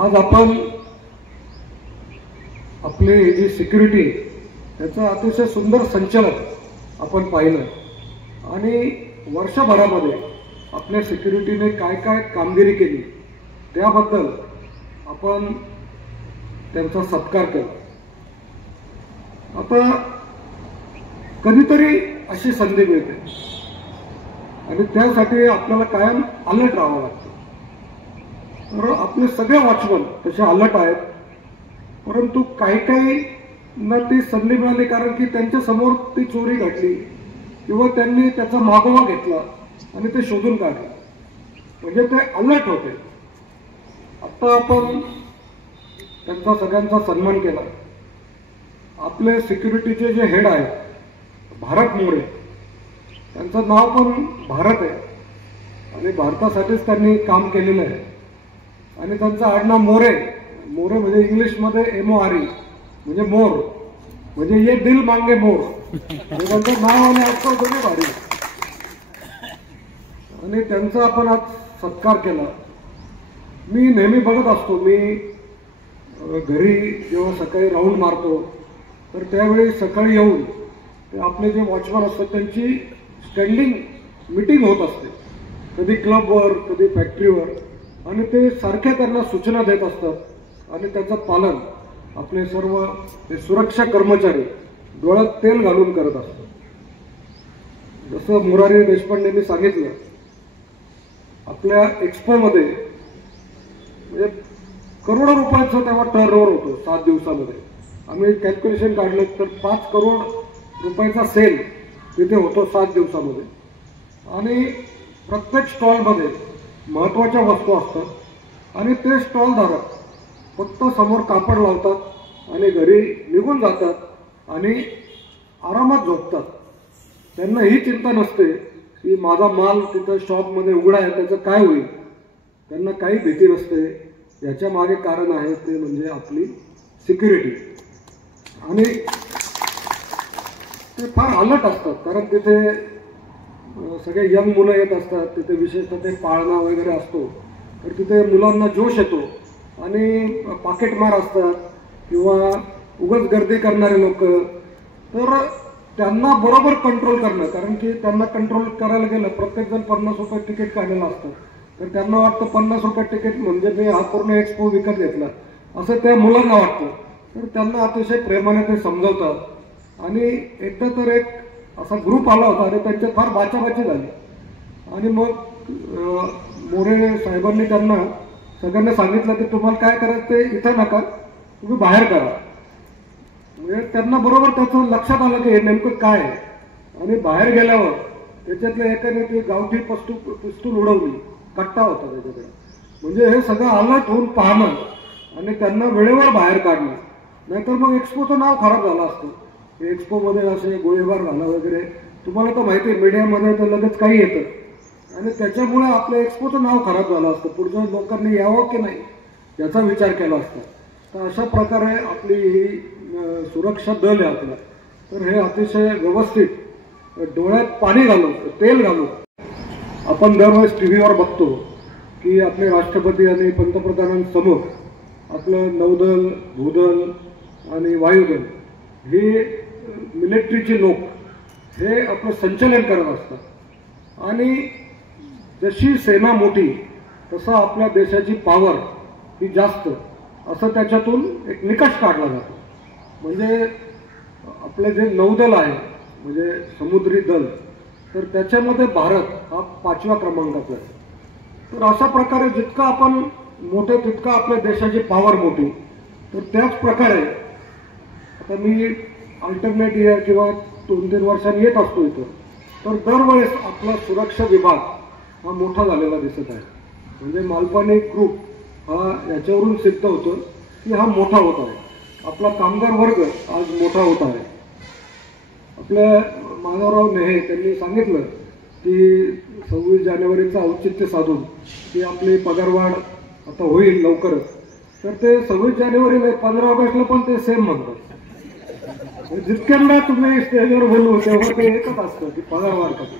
आज आपण आपली जी सिक्युरिटी त्याचं अतिशय सुंदर संचलन आपण पाहिलं आणि वर्षभरामध्ये आपल्या सिक्युरिटीने काय काय कामगिरी केली त्याबद्दल आपण त्यांचा सत्कार केला. आता कधीतरी अशी संधी मिळते आणि त्यासाठी आपल्याला कायम अलर्ट राहावं लागतं. तर आपले सगळे वॉचमन तसे अलर्ट आहेत, परंतु काही ना ती संधी मिळाली कारण की त्यांच्या समोर ती चोरी घडली किंवा त्यांनी त्याचा मागोवा घेतला आणि ते शोधून काढले, म्हणजे ते अलर्ट होते. आता आपण त्यांचा सगळ्यांचा सन्मान केला. आपले सिक्युरिटीचे जे हेड आहेत भारत मोरे, त्यांचं नाव पण भारत आहे आणि भारतासाठीच त्यांनी काम केलेलं आहे. आणि त्यांचं आडनाव मोरे, मोरे म्हणजे इंग्लिशमध्ये MORE म्हणजे मोर, म्हणजे ये दिल मांगे मोर, म्हणजे त्यांचं नाव आणि आजकाल दोन्ही भारी. आणि त्यांचा आपण आज सत्कार केला. मी नेहमी बघत असतो, मी घरी जेव्हा सकाळी राऊंड मारतो तर त्यावेळी सकाळी येऊन ते आपले जे वॉचमन असतात त्यांची स्टँडिंग मीटिंग होत असते, कधी क्लबवर कधी फॅक्टरीवर, आणि ते सारख्या त्यांना सूचना देत असतात आणि त्याचं पालन आपले सर्व ते सुरक्षा कर्मचारी डोळ्यात तेल घालून करत असतात. जसं मुरारी देशपांडेंनी सांगितलं, आपल्या एक्स्पोमध्ये म्हणजे करोडो रुपयाचं तेव्हा टर्नओव्हर होतो 7 दिवसामध्ये. आम्ही कॅल्क्युलेशन काढलं तर 5 करोड रुपयाचा सेल तिथे होतो 7 दिवसामध्ये. आणि प्रत्येक स्टॉलमध्ये महत्त्वाच्या वस्तू असतात आणि ते स्टॉलधारक फक्त समोर कापड लावतात आणि घरी निघून जातात आणि आरामात झोपतात. त्यांना ही चिंता नसते की माझा माल तिथं शॉपमध्ये उघडा आहे त्याचं काय होईल, त्यांना काही भीती नसते. याच्या मागे कारण आहे ते म्हणजे आपली सिक्युरिटी. आणि ते फार अलर्ट असतात कारण तिथे सगळे यंग मुलं येत असतात, तिथे विशेषतः ते पाळणा वगैरे असतो, तर तिथे मुलांना जोश येतो आणि पाकिटमार असतात किंवा उगाच गर्दी करणारे लोक, तर त्यांना बरोबर कंट्रोल करणं, कारण की त्यांना कंट्रोल करायला गेलं प्रत्येकजण 50 रुपये तिकीट काढलेलं असतं, तर त्यांना वाटतं 50 रुपये तिकीट म्हणजे मी हा पूर्ण एक्सपो विकत घेतला असं त्या मुलांना वाटतं. तर त्यांना अतिशय प्रेमाने ते समजवतात. आणि एकदा तर एक असा ग्रुप आला होता आणि त्यांच्यात फार बाचाबाची झाली आणि मग मोरे साहेबांनी त्यांना सगळ्यांना सांगितलं की तुम्हाला काय करायचं ते इथं नका, तुम्ही बाहेर करा. म्हणजे त्यांना बरोबर त्याचं लक्षात आलं की हे नेमकं काय आहे. आणि बाहेर गेल्यावर त्याच्यातल्या एकाने ते गावठी पिस्तूल उडवली, कट्टा होता त्याच्याकडे. म्हणजे हे सगळं अलर्ट होऊन पाहणं आणि त्यांना वेळेवर बाहेर काढणं, नाहीतर मग एक्सपोचं नाव खराब झालं असतं. एक्सपोमध्ये असे गोळीबार झाला वगैरे, तुम्हाला तर माहिती आहे मीडियामध्ये तर लगेच काही येतं आणि त्याच्यामुळे आपल्या एक्सपोचं नाव खराब झालं असतं, पुढच्या लोकांनी यावं की नाही याचा विचार केला असता. तर अशा प्रकारे आपली ही सुरक्षा दल आहे आपला, तर हे अतिशय व्यवस्थित डोळ्यात पाणी घालून तेल घालून आपण दरवेळेस टी व्हीवर बघतो की आपले राष्ट्रपती आणि पंतप्रधानांसमोर आपलं नौदल, भूदल आणि वायुदल हे मिलिटरीचे लोक हे आपलं संचलन करत असतात आणि जशी सेना मोठी तसा आपल्या देशाची पॉवर ही जास्त असं त्याच्यातून एक निकष काढला जातो. म्हणजे आपले जे नौदल आहे म्हणजे समुद्री दल, तर त्याच्यामध्ये भारत हा 5व्या क्रमांकाचा आहे. तर अशा प्रकारे जितकं आपण मोठे तितकं आपल्या देशाची पॉवर मोठी. तर त्याच प्रकारे आता मी अल्टरनेट इयर किंवा 2-3 वर्षांनी येत असतो इथं, तर दरवेळेस आपला सुरक्षा विभाग हा मोठा झालेला दिसत आहे. म्हणजे मालपाणी ग्रुप हा याच्यावरून सिद्ध होतं की हा मोठा होत आहे. आपला कामगार वर्ग आज मोठा होत आहे. आपल्या माधवराव नेहे त्यांनी सांगितलं की 26 जानेवारीचं औचित्य साधून की आपली पगारवाढ आता होईल लवकरच. तर ते 26 जानेवारीला 15 ऑगस्टला पण ते सेम म्हणतात. जितक्यांदा तुम्ही स्टेजवर बोलू तेव्हा ते एकच असतं की पगारवाढ कधी.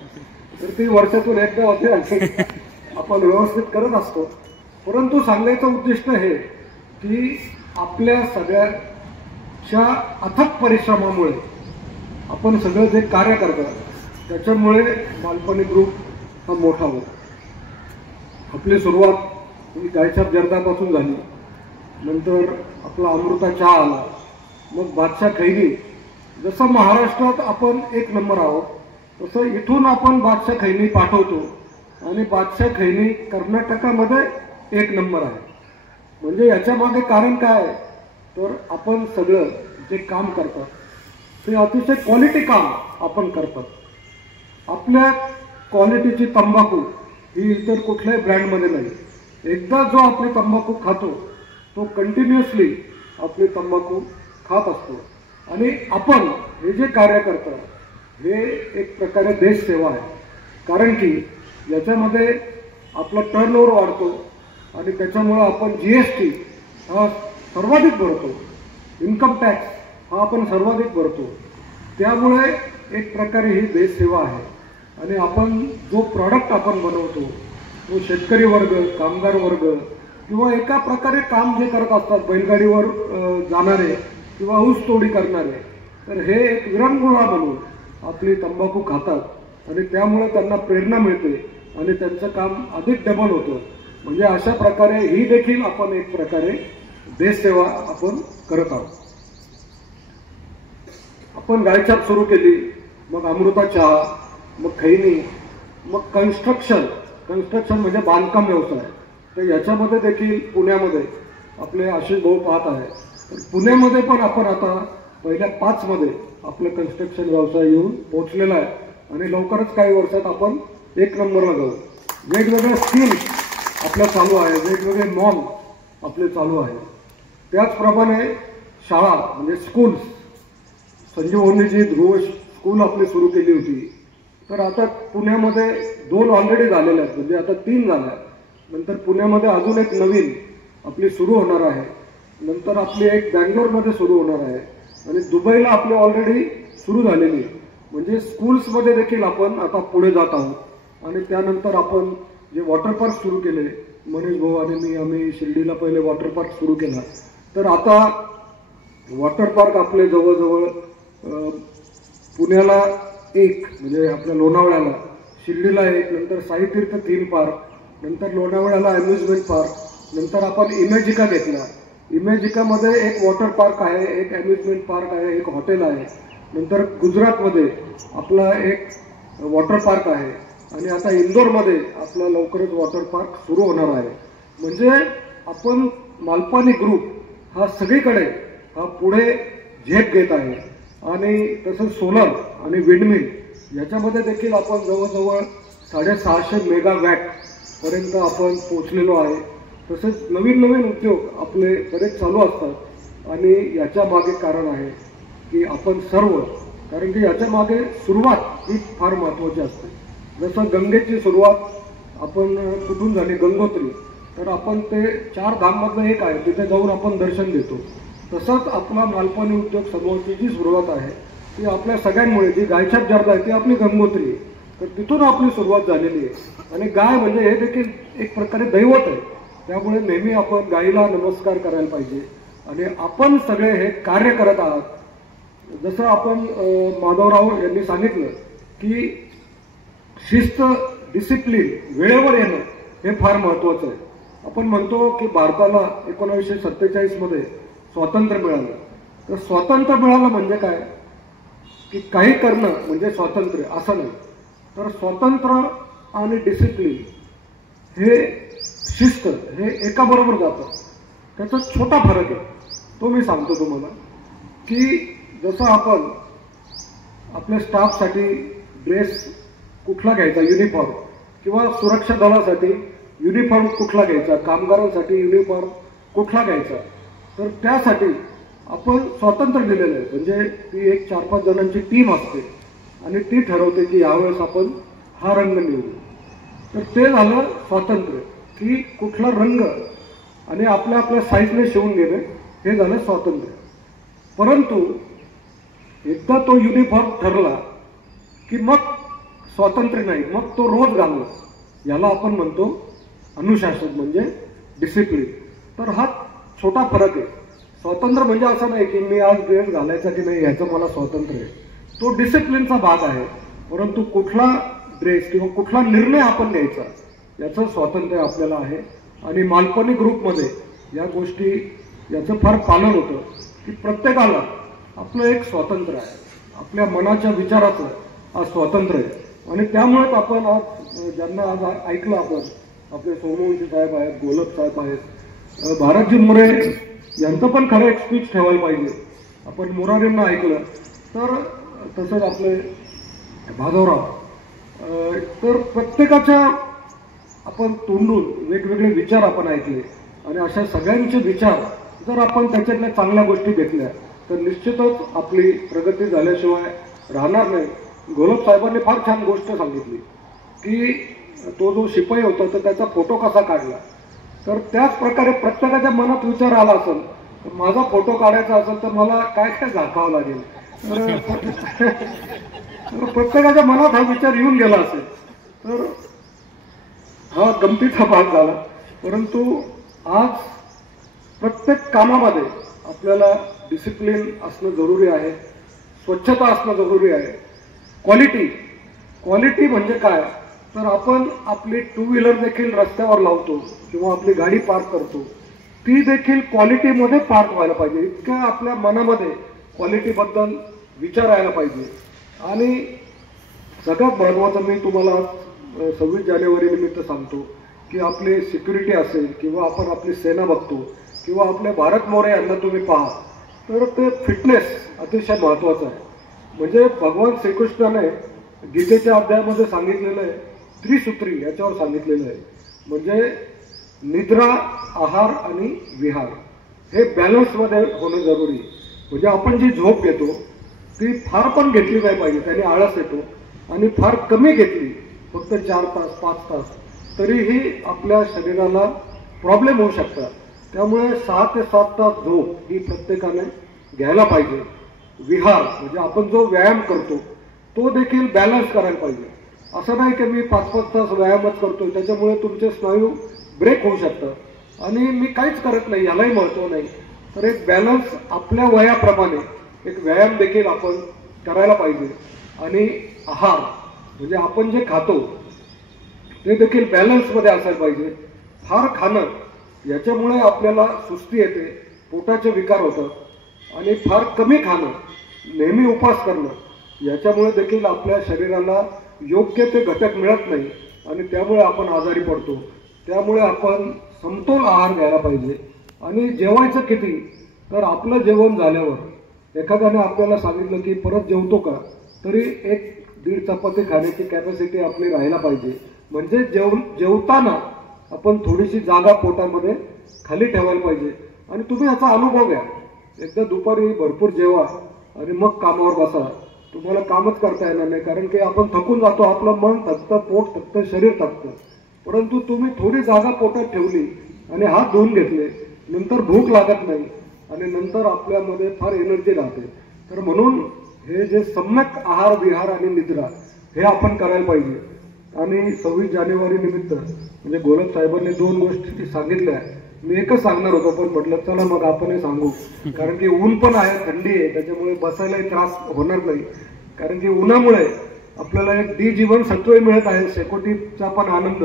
तर ती वर्षातून एकदा होते आणि आपण व्यवस्थित करत असतो. परंतु सांगायचं उद्दिष्ट हे की आपल्या सगळ्याच्या अथक परिश्रमामुळे आपण सगळं जे कार्य करतात त्याच्यामुळे मालपाणी ग्रुप हा मोठा होतो. आपली सुरुवात ही गायछाप जर्दापासून झाली, नंतर आपला अमृता चहा आला, मग बादशाह खैनी. जसं महाराष्ट्रात आपण 1 नंबर आहोत तसं इथून आपण बादशाह खैनी पाठवतो आणि बादशाह खैनी कर्नाटकामध्ये 1 नंबर आहे. म्हणजे याच्या मागे कारण काय आहे, तर आपण सगळं जे काम करतात ते अतिशय क्वालिटी काम आपण करतात. आपल्या क्वालिटीची तंबाखू ही इतर कुठल्याही ब्रँडमध्ये नाही. एकदा जो आपली तंबाखू खातो तो कंटिन्युअसली आपली तंबाखू खात असतो. आणि आपण हे जे कार्य करतात हे एक प्रकारे देशसेवा आहे. कारण की याच्यामध्ये आपला टर्नओव्हर वाढतो आणि त्याच्यामुळं आपण GST हा सर्वाधिक भरतो, इन्कम टॅक्स हा आपण सर्वाधिक भरतो. त्यामुळे एक प्रकारे ही देशसेवा आहे. आणि आपण जो प्रॉडक्ट आपण बनवतो तो शेतकरी वर्ग, कामगार वर्ग किंवा एका प्रकारे काम जे करत असतात बैलगाडीवर जाणारे किंवा ऊसतोडी करणारे, तर हे एक विरंगुळा म्हणून आपली तंबाखू खातात आणि त्यामुळे त्यांना प्रेरणा मिळते आणि त्यांचं काम अधिक डबल होतं. म्हणजे अशा प्रकारे ही देखील आपण एक प्रकारे देशसेवा आपण करत आहोत. आपण गायछाप सुरू केली, मग अमृता चहा, मग खैनी, मग कन्स्ट्रक्शन म्हणजे बांधकाम व्यवसाय. तर याच्यामध्ये देखील पुण्यामध्ये आपले आशिष भाऊ पाहत आहे. तर पुण्यामध्ये पण आपण आता पहिल्या 5 मध्ये आपलं कन्स्ट्रक्शन व्यवसाय येऊन पोहोचलेला आहे आणि लवकरच काही वर्षात आपण 1 नंबरला जाऊ. वेगवेगळ्या स्कीम्स आपल्या चालू आहे, वेगवेगळे मॉल आपले चालू आहे. त्याचप्रमाणे शाळा म्हणजे स्कूल्स, संजीवनीची ध्रुव स्कूल आपली सुरू केली होती. तर आता पुण्यामध्ये 2 ऑलरेडी झालेल्या आहेत, म्हणजे आता 3 झाल्या. नंतर पुण्यामध्ये अजून एक नवीन आपली सुरू होणार आहे. नंतर आपली एक बँगलोरमध्ये सुरू होणार आहे आणि दुबईला आपली ऑलरेडी सुरू झालेली. म्हणजे स्कूल्समध्ये देखील आपण आता पुढे जात आहोत. आणि त्यानंतर आपण जे वॉटर पार्क सुरू केले, मनीष भाऊ आणि मी, आम्ही शिर्डीला पहिले वॉटर पार्क सुरू केला. तर आता वॉटर पार्क आपले जवळजवळ पुण्याला 1, म्हणजे आपल्या लोणावळ्याला, शिर्डीला 1, नंतर साईतीर्थ थीम पार्क, नंतर लोणावळ्याला अम्युजमेंट पार्क, नंतर आपण इमेजिका घेतला. इमेजिकामध्ये एक वॉटर पार्क आहे, एक अम्युजमेंट पार्क आहे, एक हॉटेल आहे. नंतर गुजरातमध्ये आपला एक वॉटर पार्क आहे आणि आता इंदोरमध्ये आपला लवकरच वॉटर पार्क सुरू होणार आहे. म्हणजे आपण मालपाणी ग्रुप हा सगळीकडे हा पुढे झेप घेत आहे. आणि तसंच सोलर आणि विंडमिल याच्यामध्ये देखील आपण जवळजवळ 650 मेगावॅट पर्यंत आपण पोहोचलेलो आहे. तसेच नवीन नवीन उद्योग आपले बरेच चालू असतात आणि याच्या मागे कारण आहे की आपण सर्व, कारण की याच्या मागे सुरुवात ही फार महत्त्वाची असते. जसं गंगेची सुरुवात आपण कुठून झाली, गंगोत्री, तर आपण ते 4 धाममधलं एक आहे, तिथे जाऊन आपण दर्शन देतो. तसंच आपला मालपानी उद्योग समूहाची जी सुरुवात आहे ती आपल्या सगळ्यांमुळे, जी गायछाप जर्दा आहे ती आपली गंगोत्री आहे. तर तिथून आपली सुरुवात झालेली आहे. आणि गाय म्हणजे हे देखील एक प्रकारे दैवत आहे. त्यामुळे नेहमी आपण गायीला नमस्कार करायला पाहिजे. आणि आपण सगळे हे कार्य करत आहात. जसं आपण माधवराव यांनी सांगितलं की शिस्त, डिसिप्लिन, वेळेवर येणं हे फार महत्त्वाचं आहे. आपण म्हणतो की भारताला 1947 मध्ये स्वातंत्र्य मिळालं. तर स्वातंत्र्य मिळालं म्हणजे काय, की काही करणं म्हणजे स्वातंत्र्य असं नाही. तर स्वातंत्र्य आणि डिसिप्लिन हे, शिस्त हे एकाबरोबर जातं. त्याचा छोटा फरक आहे, तो मी सांगतो तुम्हाला. की जसं आपण आपल्या स्टाफसाठी ड्रेस कुठला घ्यायचा, युनिफॉर्म, किंवा सुरक्षा दलासाठी युनिफॉर्म कुठला घ्यायचा, कामगारांसाठी युनिफॉर्म कुठला घ्यायचा, तर त्यासाठी आपण स्वातंत्र्य दिलेलं आहे. म्हणजे ती एक 4-5 जणांची टीम असते आणि ती ठरवते की यावेळेस आपण हा रंग निवडू. तर ते झालं स्वातंत्र्य, की कुठला रंग आणि आपल्या साईजने शिवून घेणे, हे झालं स्वातंत्र्य. परंतु एकदा तो युनिफॉर्म ठरला की मग स्वातंत्र्य नाही, मग तो रोज घालणं, याला आपण म्हणतो अनुशासन म्हणजे डिसिप्लिन. तर हा छोटा फरक आहे. स्वातंत्र्य म्हणजे असं नाही की मी आज ड्रेस घालायचा की नाही ह्याचं मला स्वातंत्र्य आहे, तो डिसिप्लिनचा भाग आहे. परंतु कुठला ड्रेस किंवा कुठला निर्णय आपण घ्यायचा याचं स्वातंत्र्य आपल्याला आहे. आणि मालपानी ग्रुपमध्ये या गोष्टी, याचं फार पालन होतं की प्रत्येकाला आपलं एक स्वातंत्र्य आहे, आपल्या मनाच्या विचाराचं आज स्वातंत्र्य आहे. आणि त्यामुळेच आपण आज ज्यांना आज ऐकलं, आपण आपले सोमवंशी साहेब आहेत, गोलप साहेब आहेत, भारतजी मोरे यांचं पण खरं एक स्पीच ठेवायला पाहिजे. आपण मोरारींना ऐकलं, तर तसंच आपले माधवराव, तर प्रत्येकाच्या आपण तोंडून वेगवेगळे विचार आपण ऐकले. आणि अशा सगळ्यांचे विचार जर आपण त्याच्यातल्या चांगल्या गोष्टी घेतल्या तर निश्चितच आपली प्रगती झाल्याशिवाय राहणार नाही. गोलप साहेबांनी फार छान गोष्ट सांगितली की तो जो शिपाई होता तर त्याचा फोटो कसा काढला. तर त्याच प्रकारे प्रत्येकाच्या मनात विचार आला असेल, तर माझा फोटो काढायचा असेल तर मला काय काय दाखवावं लागेल. तर प्रत्येकाच्या मनात हा विचार येऊन गेला असेल. तर हा गमतीचा भाग झाला. परंतु आज प्रत्येक कामामध्ये आपल्याला डिसिप्लिन असणं जरुरी आहे, स्वच्छता असणं जरुरी आहे. क्वालिटी म्हणजे काय, तर आपण आपली 2 व्हीलर देखील रस्त्यावर लावतो किंवा आपली गाडी पार्क करतो, ती देखील क्वालिटीमध्ये पार्क व्हायला पाहिजे. इतकं आपल्या मनामध्ये क्वालिटीबद्दल विचार यायला पाहिजे. आणि सगळ्यात महत्त्वाचं मी तुम्हाला 26 जानेवारी निमित्त सांगतो की आपली सिक्युरिटी असेल किंवा आपण आपली सेना बघतो किंवा आपले भारत मोरे यांना तुम्ही पहा, तर ते फिटनेस अतिशय महत्त्वाचं आहे. म्हणजे भगवान श्रीकृष्णाने गीतेच्या अध्यायामध्ये सांगितलेलं आहे, त्रिसूत्री याच्यावर सांगितलेलं आहे. म्हणजे निद्रा, आहार आणि विहार हे बॅलन्समध्ये होणं जरुरी. म्हणजे आपण जी झोप घेतो ती फार पण घेतली नाही पाहिजे, त्याने आळस येतो. आणि फार कमी घेतली, फक्त 4 तास 5 तास, तरीही आपल्या शरीराला प्रॉब्लेम होऊ शकतात. त्यामुळे 6 ते 7 तास झोप ही प्रत्येकाने घ्यायला पाहिजे. विहार म्हणजे आपण जो व्यायाम करतो तो देखील बॅलन्स करायला पाहिजे. असं नाही की मी 5-5 तास व्यायामच करतो, त्याच्यामुळे तुमचे स्नायू ब्रेक होऊ शकतात आणि मी काहीच करत नाही, यालाही महत्त्व नाही. तर एक बॅलन्स आपल्या वयाप्रमाणे एक व्यायाम देखील आपण करायला पाहिजे. आणि आहार म्हणजे आपण जे खातो ते देखील बॅलन्समध्ये असायला पाहिजे. फार खाणं याच्यामुळे आपल्याला सुस्ती येते, पोटाचे विकार होतात. आणि फार कमी खाणं, नेहमी उपवास करणं याच्यामुळे देखील आपल्या शरीराला योग्य ते घटक मिळत नाही आणि त्यामुळे आपण आजारी पडतो. त्यामुळे आपण समतोल आहार घ्यायला पाहिजे. आणि जेवायचं किती, तर आपलं जेवण झाल्यावर एखाद्याने आपल्याला सांगितलं की परत जेवतो का, तरी 1-1.5 चपाती खाण्याची कॅपॅसिटी आपली राहायला पाहिजे. म्हणजे जेवताना आपण थोडीशी जागा पोटामध्ये खाली ठेवायला पाहिजे. आणि तुम्ही याचा अनुभव घ्या, एकदा दुपारी भरपूर जेवा आणि मग कामावर बसा. तुम्हाला कामच करता येणार नाही, कारण की आपण थकून जातो, आपलं मन थकतं, पोट थकतं, शरीर थकतं. परंतु तुम्ही थोडी जागा पोटात ठेवली आणि हात धुवून घेतले, नंतर भूक लागत नाही आणि नंतर आपल्यामध्ये फार एनर्जी राहते. तर म्हणून हे जे सम्यक आहार विहार आणि निद्रा हे आपण करायला पाहिजे. आणि 26 जानेवारी निमित्त म्हणजे गोलक साहेबांनी 2 गोष्टी सांगितल्या. मी एकच सांगणार होतो, पण म्हटलं चला मग आपणही सांगू, कारण की ऊन पण आहे, थंडी आहे, त्याच्यामुळे बसायलाही त्रास होणार नाही. कारण की उन्हामुळे आपल्याला एक डी जीवनसत्वही मिळत आहे, शेकोटीचा पण आनंद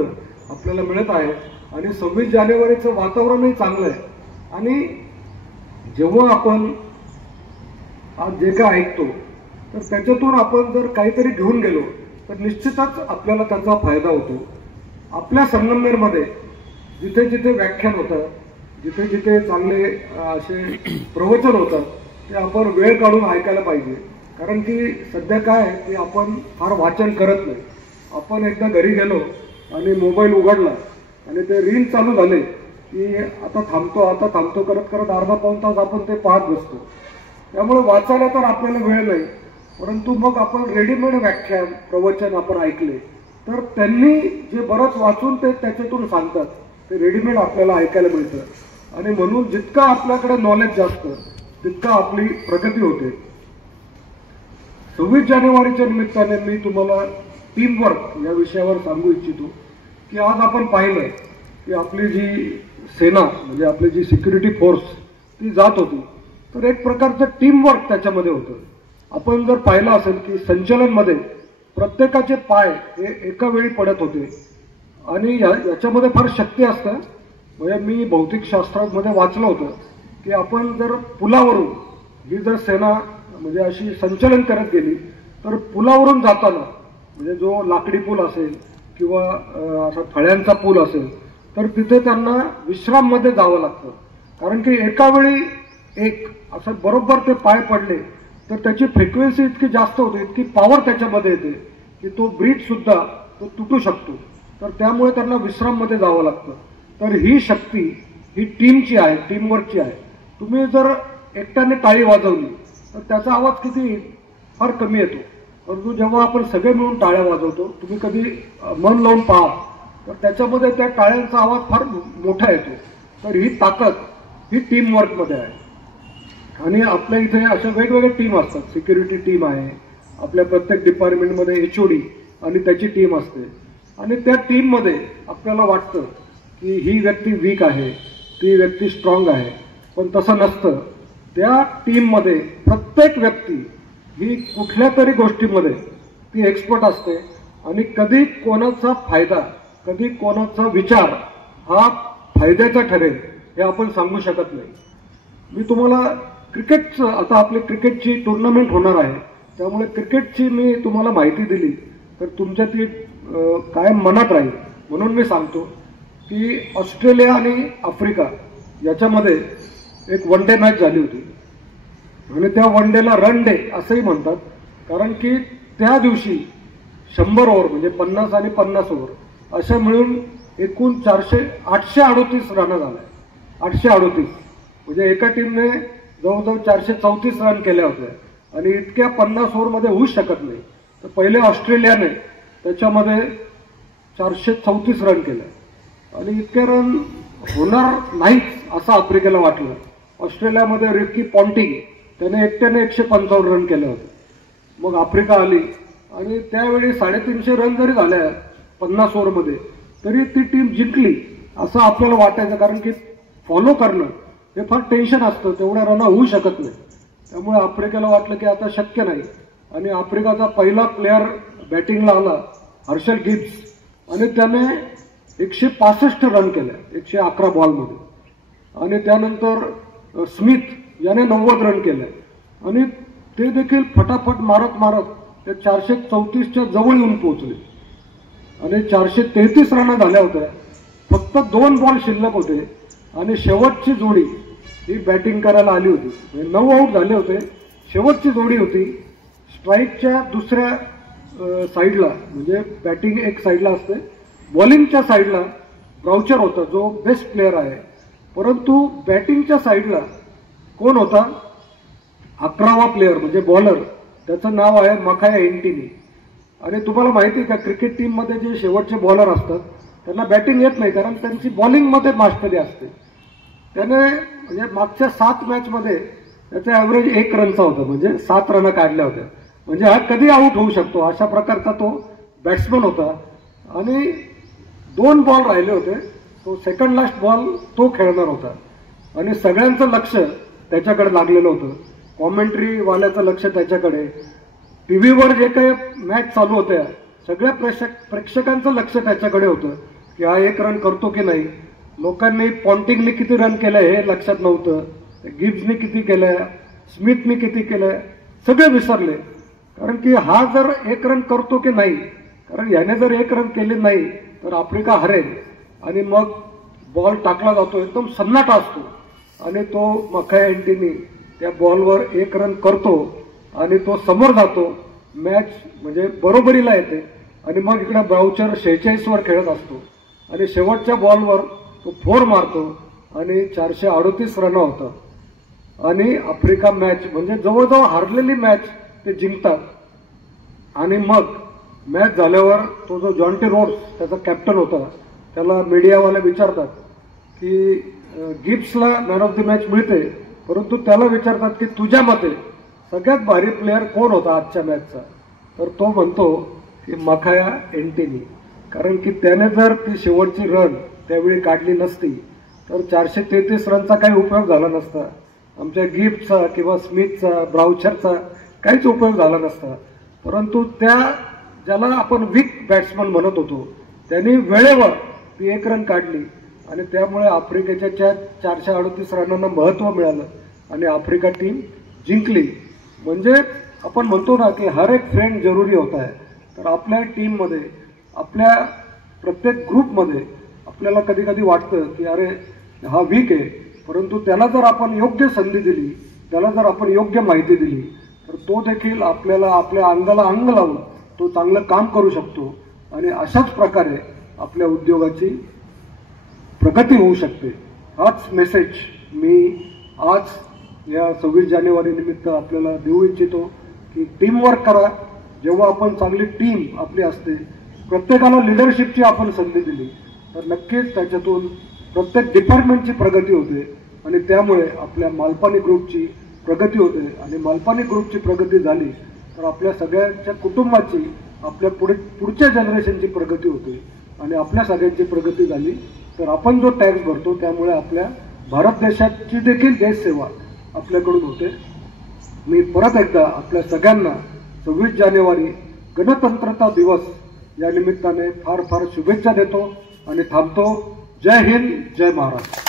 आपल्याला मिळत आहे आणि 26 जानेवारीचं वातावरणही चांगलं आहे. आणि जेव्हा आपण आज जे काय ऐकतो तर त्याच्यातून आपण जर काहीतरी घेऊन गेलो तर निश्चितच आपल्याला त्याचा फायदा होतो. आपल्या संगमनेरमध्ये जिथे जिथे व्याख्यान होतं, जिथे जिथे चांगले असे प्रवचन होतात, ते आपण वेळ काढून ऐकायला पाहिजे. कारण की सध्या काय आहे की आपण फार वाचन करत नाही. आपण एकदा घरी गेलो आणि मोबाईल उघडला आणि ते रील चालू झाले की आता थांबतो करत करत अर्धा पाऊण तास आपण ते पाहत बसतो. त्यामुळे वाचायला तर आपल्याला वेळ नाही, परंतु मग आपण रेडीमेड व्याख्यान प्रवचन आपण ऐकले तर त्यांनी जे बरंच वाचून ते त्याच्यातून सांगतात ते रेडीमेड आपल्याला ऐकायला मिळतं. आणि म्हणून जितकं आपल्याकडे नॉलेज जास्त तितकं आपली प्रगती होते. 26 जानेवारीच्या निमित्ताने मी तुम्हाला टीमवर्क या विषयावर सांगू इच्छितो की आज आपण पाहिलं की आपली जी सेना म्हणजे आपली जी सिक्युरिटी फोर्स ती जात होती, तर एक प्रकारचं टीमवर्क त्याच्यामध्ये होतं. आपण जर पाहिलं असेल की संचलनमध्ये प्रत्येकाचे पाय हे एका वेळी पडत होते आणि याच्यामध्ये फार शक्ती असतं. म्हणजे मी भौतिकशास्त्रामध्ये वाचलं होतं की आपण जर पुलावरून ही जर सेना म्हणजे अशी संचलन करत गेली तर पुलावरून जाताना म्हणजे जो लाकडी पूल असेल किंवा असा फळ्यांचा पूल असेल तर तिथे त्यांना विश्राममध्ये जावं लागतं. कारण की एका वेळी एक असं बरोबर ते पाय पडले तर त्याची फ्रिक्वेन्सी इतकी जास्त होते, इतकी पॉवर त्याच्यामध्ये येते की तो ब्रिज सुद्धा तो तुटू शकतो. तर त्यामुळे त्यांना विश्राममध्ये जावं लागतं. तर ही शक्ती ही टीमची आहे, टीमवर्कची आहे. तुम्ही जर एकट्याने टाळी वाजवली तर त्याचा आवाज किती फार कमी येतो, परंतु जेव्हा आपण सगळे मिळून टाळ्या वाजवतो, तुम्ही कधी मन लावून पहा तर त्याच्यामध्ये त्या टाळ्यांचा आवाज फार मोठा येतो. तर ही ताकद ही टीमवर्कमध्ये आहे. आणि आपल्या इथे अशा वेगवेगळ्या टीम असतात. सिक्युरिटी टीम आहे, आपल्या प्रत्येक डिपार्टमेंटमध्ये HOD आणि त्याची टीम असते. आणि त्या टीममध्ये आपल्याला वाटतं की ही व्यक्ती वीक आहे, ती व्यक्ती स्ट्रॉंग आहे, पण तसं नसतं. त्या टीममध्ये प्रत्येक व्यक्ती ही कुठल्या तरी गोष्टीमध्ये ती एक्सपर्ट असते आणि कधी कोणाचा फायदा, कधी कोणाचा विचार हा फायद्याचा ठरेल हे आपण सांगू शकत नाही. मी तुम्हाला क्रिकेटचं, आता आपली क्रिकेटची टुर्नामेंट होणार आहे त्यामुळे क्रिकेटची मी तुम्हाला माहिती दिली तर तुमच्या ती कायम मनात राहील. म्हणून मी सांगतो की ऑस्ट्रेलिया आणि आफ्रिका याच्यामध्ये एक वन डे मॅच झाली होती आणि त्या वन डेला रन डे असंही म्हणतात, कारण की त्या दिवशी 100 ओव्हर म्हणजे 50 आणि 50 ओव्हर अशा मिळून एकूण 838 रन झाल्या. 838 म्हणजे एका टीमने जवळजवळ 434 रन केल्या होत्या आणि इतक्या 50 ओव्हरमध्ये होऊच शकत नाही. तर पहिले ऑस्ट्रेलियाने त्याच्यामध्ये 434 रन केल्या आणि इतके रन होणार नाहीच असं आफ्रिकेला वाटलं. ऑस्ट्रेलियामध्ये रिकी पॉन्टिंग त्याने एकट्याने 155 रन केले होते. मग आफ्रिका आली आणि त्यावेळी 350 रन जरी झाल्या 50 ओव्हरमध्ये तरी ती टीम जिंकली असं आपल्याला वाटायचं, कारण की फॉलो करणं हे फार टेन्शन असतं, तेवढ्या रन होऊ शकत नाही. त्यामुळे आफ्रिकेला वाटलं की आता शक्य नाही आणि आफ्रिकाचा पहिला प्लेअर बॅटिंगला आला हर्षल गिब्स आणि त्याने 165 रन केल्या 111 बॉलमध्ये. आणि त्यानंतर स्मिथ याने 90 रन केले आणि ते देखील फटाफट मारत ते 434च्या जवळ येऊन पोहोचले आणि 433 रन झाल्या होत्या. फक्त 2 बॉल शिल्लक होते आणि शेवटची जोडी ही बॅटिंग करायला आली होती. 9 आऊट झाले होते. शेवटची जोडी होती स्ट्राईकच्या दुसऱ्या साईडला, म्हणजे बॅटिंग एक साईडला असते, बॉलिंगच्या साईडला ब्राउचर होता जो बेस्ट प्लेअर आहे, परंतु बॅटिंगच्या साईडला कोण होता? 11वा प्लेअर म्हणजे बॉलर, त्याचं नाव आहे मखाया एंटिनी. आणि तुम्हाला माहिती आहे का, क्रिकेट टीममध्ये जे शेवटचे बॉलर असतात त्यांना बॅटिंग येत नाही, कारण त्यांची बॉलिंगमध्ये मास्टरी असते. त्याने म्हणजे मागच्या 7 मॅचमध्ये त्याचा ॲव्हरेज 1 रनचा होता, म्हणजे 7 रन काढल्या होत्या. म्हणजे हा कधी आऊट होऊ शकतो अशा प्रकारचा तो बॅट्समन होता. आणि 2 बॉल राहिले होते, तो सेकंड लास्ट बॉल तो खेळणार होता. आणि सगळ्यांचं लक्ष त्याच्याकडे लागलेलं होतं, कॉमेंट्रीवाल्याचं लक्ष त्याच्याकडे, टीव्हीवर जे काही मॅच चालू होत्या सगळ्या प्रेक्षकांचं लक्ष त्याच्याकडे होतं की हा 1 रन करतो की नाही. लोकांनी पॉन्टिंगने किती रन केलं हे लक्षात नव्हतं, गिब्सने किती केलं, स्मिथने किती केलं, सगळे विसरले. कारण की हा जर 1 रन करतो की नाही, कारण याने जर 1 रन केले नाही तर आफ्रिका हरेल. आणि मग बॉल टाकला जातो, एकदम सन्नाटा असतो आणि तो मखाया एंटिनी त्या बॉलवर 1 रन करतो आणि तो समोर जातो. मॅच म्हणजे बरोबरीला येते. आणि मग इकडे ब्राउचर 46वर खेळत असतो आणि शेवटच्या बॉलवर तो 4 मारतो आणि 438 रन होतं. आणि आफ्रिका मॅच म्हणजे जवळजवळ हारलेली मॅच ते जिंकतात. आणि मग मॅच झाल्यावर तो जो जॉन्टी रोड्स त्याचा कॅप्टन होता, त्याला मीडियावाले विचारतात की गिब्सला मॅन ऑफ द मॅच मिळते, परंतु त्याला विचारतात की तुझ्या मते सगळ्यात भारी प्लेअर कोण होता आजच्या मॅचचा. तर तो म्हणतो की मखाया एंटिनी. कारण की त्याने जर ती शेवटची रन त्यावेळी काढली नसती तर 433 रनचा काही उपयोग झाला नसता. आमच्या गिब्सचा किंवा स्मिथचा, ब्राउचरचा काहीच उपयोग झाला नसता. परंतु त्या ज्याला आपण वीक बॅट्समन म्हणत होतो त्यांनी वेळेवर ती 1 रन काढली आणि त्यामुळे आफ्रिकेच्या 438 रनांना महत्त्व मिळालं आणि आफ्रिका टीम जिंकली. म्हणजे आपण म्हणतो ना की हर एक फ्रेंड जरुरी होता है. तर आपल्या टीममध्ये, आपल्या प्रत्येक ग्रुपमध्ये आपल्याला कधी कधी वाटतं की अरे हा वीक आहे, परंतु त्याला जर आपण योग्य संधी दिली, त्याला जर आपण योग्य माहिती दिली तर तो देखील आपल्याला आपल्या अंगाला अंग लावून तो चांगलं काम करू शकतो. आणि अशाच प्रकारे आपल्या उद्योगाची प्रगती होऊ शकते. हाच मेसेज मी आज या 26 जानेवारी निमित्त आपल्याला देऊ इच्छितो की टीमवर्क करा. जेव्हा आपण चांगली टीम आपली असते, प्रत्येकाला लिडरशिपची आपण संधी दिली तर नक्कीच त्याच्यातून प्रत्येक डिपार्टमेंटची प्रगती होते आणि त्यामुळे आपल्या मालपानी ग्रुपची प्रगती होते. आणि मालपानी ग्रुपची प्रगती झाली तर आपल्या सगळ्यांच्या कुटुंबाची, आपल्या पुढच्या जनरेशनची प्रगती होते. आणि आपल्या सगळ्यांची प्रगती झाली तर आपण जो टॅक्स भरतो त्यामुळे आपल्या भारत देशाची देखील देशसेवा आपल्याकडून होते. मी परत एकदा आपल्या सगळ्यांना 26 जानेवारी गणतंत्रता दिवस या निमित्ताने फार फार शुभेच्छा देतो आणि थांबतो. जय हिंद, जय महाराष्ट्र.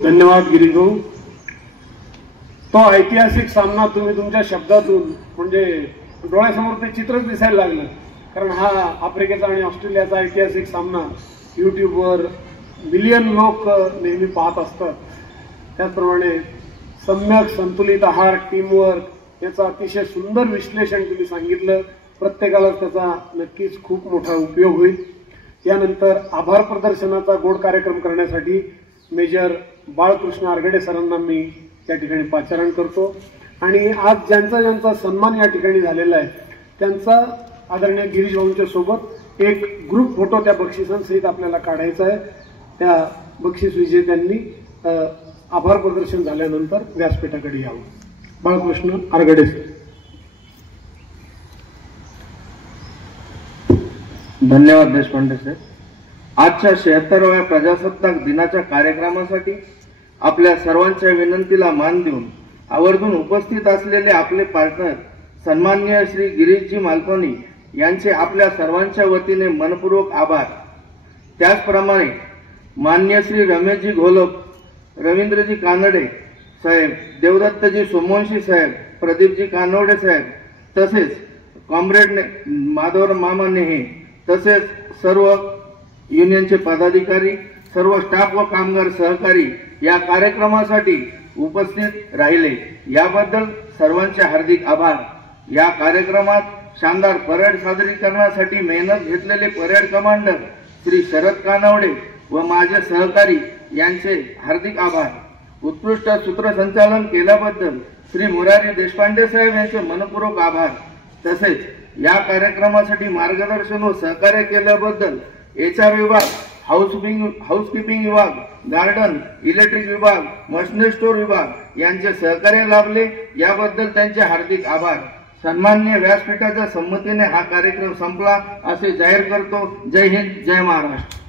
धन्यवाद गिरीश भाऊ. तो ऐतिहासिक सामना तुम्ही तुमच्या शब्दातून म्हणजे डोळ्यासमोर ते चित्रच दिसायला लागलं. कारण हा आफ्रिकेचा आणि ऑस्ट्रेलियाचा ऐतिहासिक सामना यूट्यूबवर मिलियन लोक नेहमी पाहत असतात. त्याचप्रमाणे सम्यक संतुलित आहार, टीमवर्क याचं अतिशय सुंदर विश्लेषण तुम्ही सांगितलं. प्रत्येकाला त्याचा नक्कीच खूप मोठा उपयोग होईल. यानंतर आभार प्रदर्शनाचा गोड कार्यक्रम करण्यासाठी मेजर बाळकृष्ण आरगडे सरांना मी या ठिकाणी पाचारण करतो. आणि आज ज्यांचा ज्यांचा सन्मान या ठिकाणी झालेला आहे त्यांचा आदरणीय गिरीश भाऊंच्या सोबत एक ग्रुप फोटो त्या बक्षिसांसहित आपल्याला काढायचा आहे. त्या बक्षीस विजेत्यांनी आभार प्रदर्शन झाल्यानंतर व्यासपीठाकडे यावं. बाळकृष्ण आरगडे सर. धन्यवाद देशपांडे सर. आजच्या 76व्या प्रजासत्ताक दिनाच्या कार्यक्रमासाठी आपल्या सर्वांच्या विनंतीला मान देऊन आवर्जून उपस्थित असलेले आपले पार्टनर सन्माननीय श्री गिरीशजी मालपानी यांचे आपल्या सर्वांच्या वतीने मनपूर्वक आभार. त्याचप्रमाणे माननीय श्री रमेशजी घोलप, रवींद्रजी कानडे साहेब, देवदत्तजी सोमवंशी साहेब, प्रदीपजी कानवडे साहेब, तसेच कॉम्रेड माधवराव मामा नेहे, तसेच सर्व युनियनचे पदाधिकारी, सर्व स्टाफ व कामगार सहकारी या कार्यक्रमासाठी उपस्थित राहिले याबद्दल सर्वांचे हार्दिक आभार. या कार्यक्रमात शानदार परेड सादरीकरणासाठी मेहनत घेतलेले परेड कमांडर श्री शरद कानवडे व माझे सहकारी यांचे हार्दिक आभार. उत्कृष्ट सूत्रसंचालन केल्याबद्दल श्री मुरारी देशपांडे साहेब यांचे मनपूर्वक आभार. तसेच या कार्यक्रमासाठी मार्गदर्शन व सहकार्य केल्याबद्दल HR विभाग, हाऊसकीपिंग विभाग, गार्डन, इलेक्ट्रिक विभाग, मशिनरी स्टोअर विभाग यांचे सहकार्य लाभले, याबद्दल त्यांचे हार्दिक आभार. सन्माननीय व्यासपीठाच्या संमतीने हा कार्यक्रम संपला असे जाहीर करतो. जय हिंद, जय महाराष्ट्र.